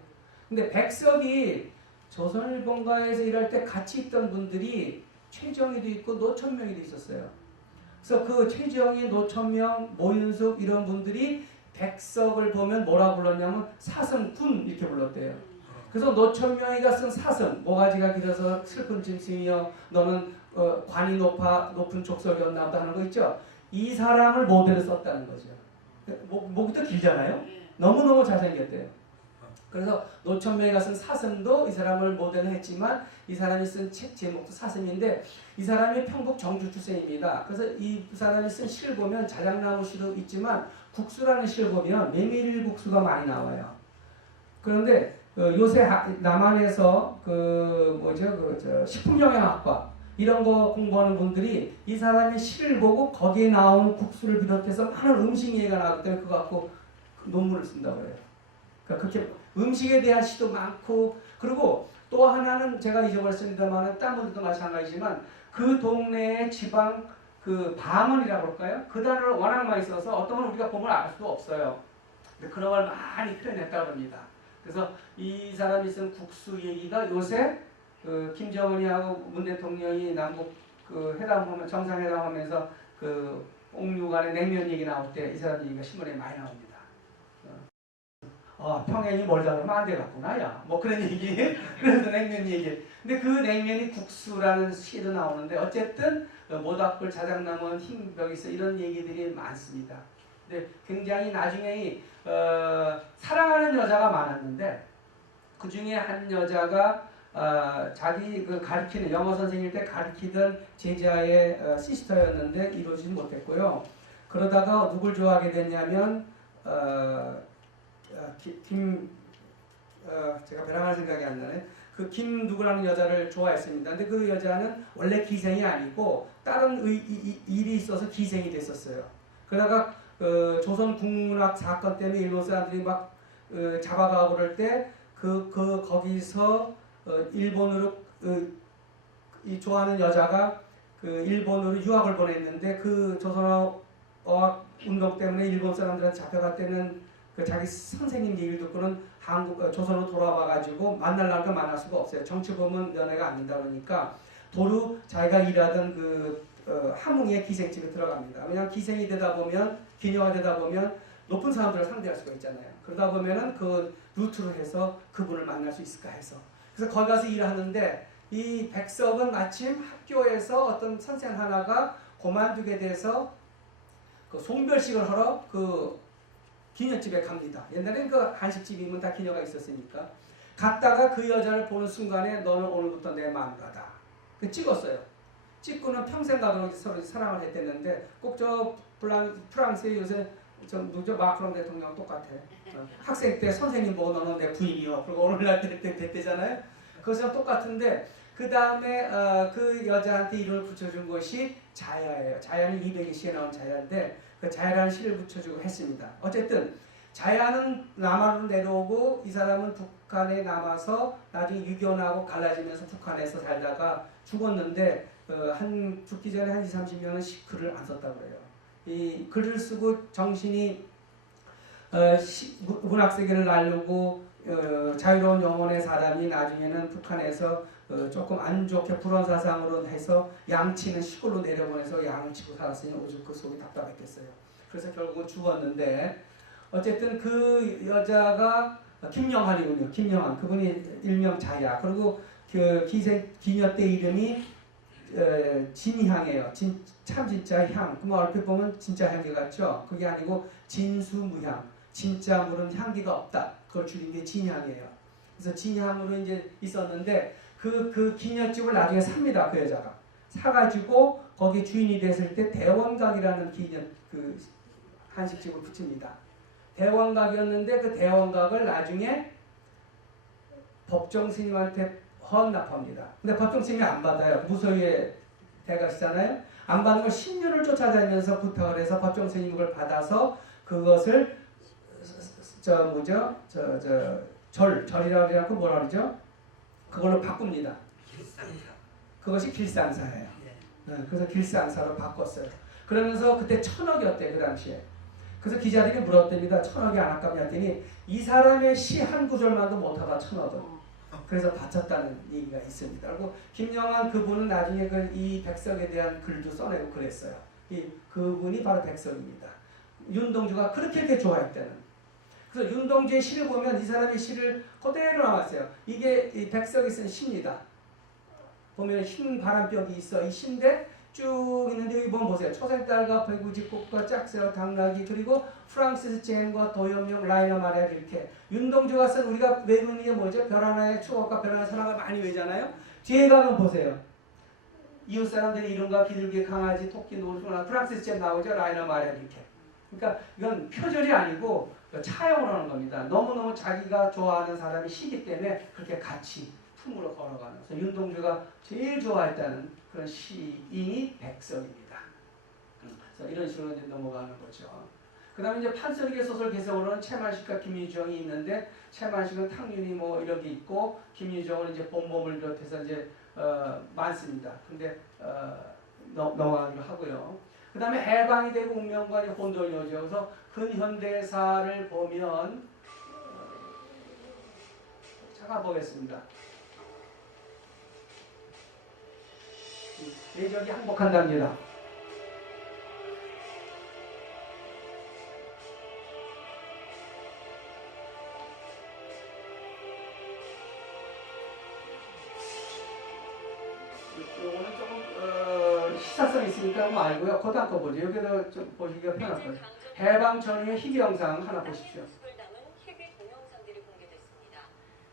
근데 백석이 조선일본가에서 일할 때 같이 있던 분들이 최정희도 있고 노천명이도 있었어요. 그래서 그 최정희, 노천명, 모윤숙 이런 분들이 백석을 보면 뭐라 불렀냐면 사슴군 이렇게 불렀대요. 그래서 노천명이가 쓴 사슴, 모가지가 길어서 슬픈 짐승이여 너는 관이 높은 족속이었나 보다 하는 거 있죠. 이 사람을 모델로 썼다는 거죠. 목도 길잖아요. 너무너무 잘생겼대요. 그래서 노천명이가 쓴 사슴도 이 사람을 모델로 했지만 이 사람이 쓴 책 제목도 사슴인데 이 사람이 평북 정주 출생입니다. 그래서 이 사람이 쓴 시를 보면 자작나무 시도 있지만 국수라는 시를 보면 메밀국수가 많이 나와요. 그런데 요새 남한에서 식품영양학과 이런 거 공부하는 분들이 이 사람의 시를 보고 거기에 나오는 국수를 비롯해서 많은 음식 얘기가 나오기 때문에 그거 갖고 논문을 쓴다고 해요. 그러니까 그렇게 음식에 대한 시도 많고 그리고 또 하나는 제가 잊어버렸습니다만 딴 분들도 마찬가지지만 그 동네의 지방 그 방언이라고 할까요? 그 단어를 워낙 많이 써서 어떤 건 우리가 보면 알 수도 없어요. 근데 그런 걸 많이 표현했다고 합니다. 그래서 이 사람이 쓴 국수 얘기가 요새 김정은이하고 문 대통령이 남북 회담하면 정상회담하면서 옥류 간의 냉면 얘기 나올 때 이 사람 얘기가 신문에 많이 나옵니다. 평양이 멀다 그러면 안 되겠구나 야 그런 얘기. 그래서 냉면 얘기. 근데 그 냉면이 국수라는 시도 나오는데 어쨌든 모닥불 자작나무 흰벽이 있어 이런 얘기들이 많습니다. 근데 굉장히 나중에 사랑하는 여자가 많았는데 그 중에 한 여자가 자기 가르치는 영어 선생일 때 가르치던 제자의 시스터였는데 이루어지지 못했고요. 그러다가 누굴 좋아하게 됐냐면 제가 배랑할 생각이 안 나네. 그 김 누구라는 여자를 좋아했습니다. 근데 그 여자는 원래 기생이 아니고 다른 일이 있어서 기생이 됐었어요. 그러다가 조선 국문학 사건 때문에 일본 사람들이 막 잡아가고 그럴 때 거기서 일본으로 이 좋아하는 여자가 일본으로 유학을 보냈는데 그 조선어학 운동 때문에 일본 사람들한테 잡혀갈 때는 자기 선생님 얘기를 듣고는 조선으로 돌아와가지고 만나려니까 만날 수가 없어요. 정치 보면 연애가 안 된다 그러니까 도로 자기가 일하던 함흥의 기생집에 들어갑니다. 왜냐하면 기생이 되다 보면 기녀가 되다 보면 높은 사람들을 상대할 수가 있잖아요. 그러다 보면은 그 루트로 해서 그분을 만날 수 있을까 해서 그래서 거기 가서 일하는데 이 백석은 마침 학교에서 어떤 선생 하나가 그만두게 돼서 그 송별식을 하러 기녀집에 갑니다. 옛날에는 그 한식집이면 다 기녀가 있었으니까 갔다가 그 여자를 보는 순간에 너는 오늘부터 내 마누라다. 찍었어요. 찍고는 평생 가도록 서로 사랑을 했댔는데 꼭 저 프랑스에 요새 누구죠? 마크롱 대통령 똑같아. 학생 때 선생님 보고 너는 내 부인이요. 그리고 오늘날 됐대잖아요. 그것이랑 똑같은데 그 다음에 그 여자한테 이름을 붙여준 것이 자야예요. 자야는 200시에 나온 자야인데 그 자야라는 시를 붙여주고 했습니다. 어쨌든 자야는 남한으로 내려오고 이 사람은 북한에 남아서 나중에 유교나고 갈라지면서 북한에서 살다가 죽었는데 죽기 전에 한 20, 30년은 글을 안 썼다고 그래요. 이 글을 쓰고 정신이 문학세계를 날르고 자유로운 영혼의 사람이 나중에는 북한에서 조금 안 좋게 불온 사상으로 해서 양치는 시골로 내려보내서 양을 치고 살았으니 오죽 그 속이 답답했겠어요. 그래서 결국은 죽었는데 어쨌든 그 여자가 김영한이군요. 김영한 그분이 일명 자야. 그리고 그 기녀 때 이름이 진향이에요. 참 진짜 향. 뭐 얼핏 보면 진짜 향기 같죠. 그게 아니고 진수무향. 진짜 물은 향기가 없다. 그걸 줄인 게 진향이에요. 그래서 진향으로 이제 있었는데 그 기녀집을 나중에 삽니다. 그 여자가 사가지고 거기 주인이 됐을 때 대원각이라는 그 한식집을 붙입니다. 대원각이었는데 그 대원각을 나중에 법정 스님한테 헌납합니다. 근데 법정 스님이 안 받아요. 무소유의 대가시잖아요. 안 받는 걸 10년을 쫓아다니면서 부탁을 해서 법정 스님이 그걸 받아서 그것을 절이라고 하지 않고 뭐라 그러죠? 그걸로 바꿉니다. 그것이 길산사예요. 그래서 길산사로 바꿨어요. 그러면서 그때 1000억이었대 그 당시에. 그래서 기자들이 물었답니다. 1000억이 안 아깝냐 했더니 이 사람의 시 한 구절만도 못하다 1000억을. 그래서 바쳤다는 얘기가 있습니다. 그리고 김영한 그분은 나중에 이 백석에 대한 글도 써내고 그랬어요. 그분이 바로 백석입니다. 윤동주가 그렇게 좋아했다는. 그래서 윤동주의 시를 보면 이 사람의 시를 그대로 나왔어요. 이게 이 백석이 쓴 시입니다. 보면 흰 바람벽이 있어. 이 시인데 쭉 있는데 여기 보면 보세요. 초생딸과 배구지꽃과 짝새와 당나귀 그리고 프랑시스 제임과 도연명 라이너 마리아 이렇게 윤동주가 쓴 우리가 외우는 게 뭐죠? 별 하나의 추억과 별 하나의 사랑을 많이 외잖아요. 뒤에 가면 보세요. 이웃 사람들의 이름과 비둘기, 강아지, 토끼, 노루나 프랑시스 제임 나오죠? 라이너 마리아 이렇게. 그러니까 이건 표절이 아니고 차용을 하는 겁니다. 너무너무 자기가 좋아하는 사람이 시기 때문에 그렇게 같이 품으로 걸어가는. 그래서 윤동주가 제일 좋아했다는 그런 시인이 백석입니다. 그래서 이런 식으로 이제 넘어가는 거죠. 그 다음에 이제 판서리계 소설 개성으로는 채만식과 김유정이 있는데 채만식은 탕윤이 뭐 이런 게 있고 김유정은 이제 봄봄을 비롯해서 이제 많습니다. 근데 넘어가기로 하고요. 그 다음에 해방이 되고 운명관이 혼돈이오죠. 그래서 근현대사를 보면 잠깐 보겠습니다. 예적이 항복한답니다. 요거는 조금 시사성 있으니까 뭐 알고요. 고단 거 보죠. 여기도 좀 보시기가 편할 거예요. 해방 전후의 희귀 영상 하나 보십시오.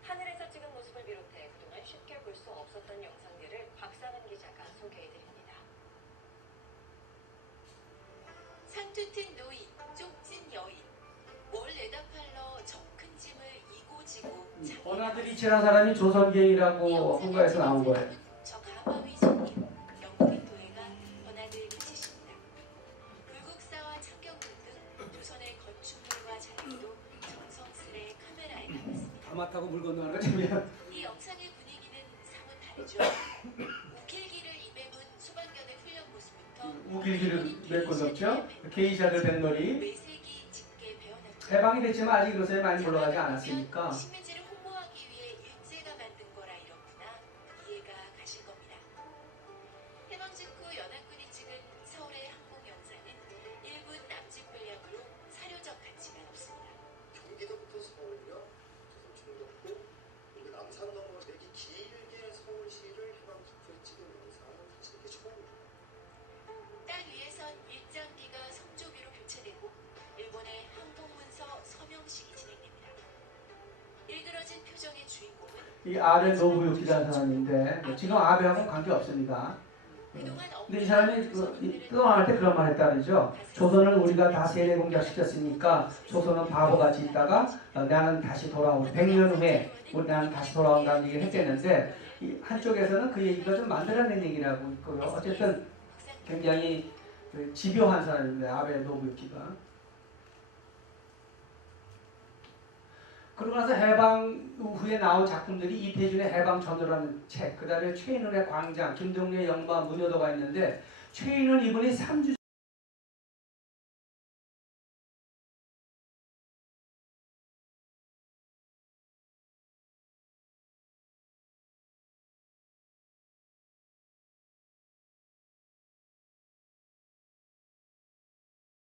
하늘에서 찍은 모습을 비롯해 그동안 쉽게 볼 수 없었던 영상들을 박상은 기자가 소개해드립니다. 상투튼 노인, 쪽진 여인, 뭘 내다 팔러 정 원아들이 지난 사람이 조선계이라고 한거에서 나온 거예요. 저 가마위 손님 영국인 도예가 원아들 끝이십니다. 불국사와 창경문 등 조선의 건축물과 자료도 정성스레 카메라에 담았습니다. 가마타고 물 건너는 거지. 이 영상의 분위기는 사뭇 다르죠. 우길기를 입에 문 수반견의 훈련 모습부터 우길기를 메고 넘죠. 게이샤들 뱃놀이. 외세기 짙게 배워놨죠. 해방이 됐지만 아직 요새 많이 올라가지 않았으니까. 식민지를 홍보하기 위해 일제가 만든 거라 이렇구나 이해가 가실 겁니다. 해방 직후 연합군이 찍은 서울의 항공 영상은 일군 남짓 분량으로 사료적 가치가 높습니다. 경기도부터 서울이요, 충북도, 그리고 남산 넘어 이렇게 길게 서울시를 해방 직후에 찍은 영상은 사실 이게 처음이에요. 땅 위에선 일장기가 성조비로 교체되고 일본의 항공문서 서명식이 진행됩니다. 일그러진 표정의 주인공은 이 아베 노부유키라는 사람인데 지금 아베하고는 관계 없습니다. 그동안 근데 이 사람이 떠나갈 때 그런 말 했다 그러죠. 조선을 우리가 다 세례 공작시켰으니까 조선은 바보같이 있다가 나는 다시 돌아오고 100년 후에 나는 다시 돌아온다는 얘기를 했겠는데 이 한쪽에서는 그 얘기가 좀 만들어낸 얘기라고 있고요. 어쨌든 굉장히 집요한 사람입니다. 아베 노부유키가. 그러고 나서 해방 후에 나온 작품들이 이태준의 해방전후라는 책, 그 다음에 최인훈의 광장, 김동래의 영마, 문효도가 있는데 최인훈 이분이 3주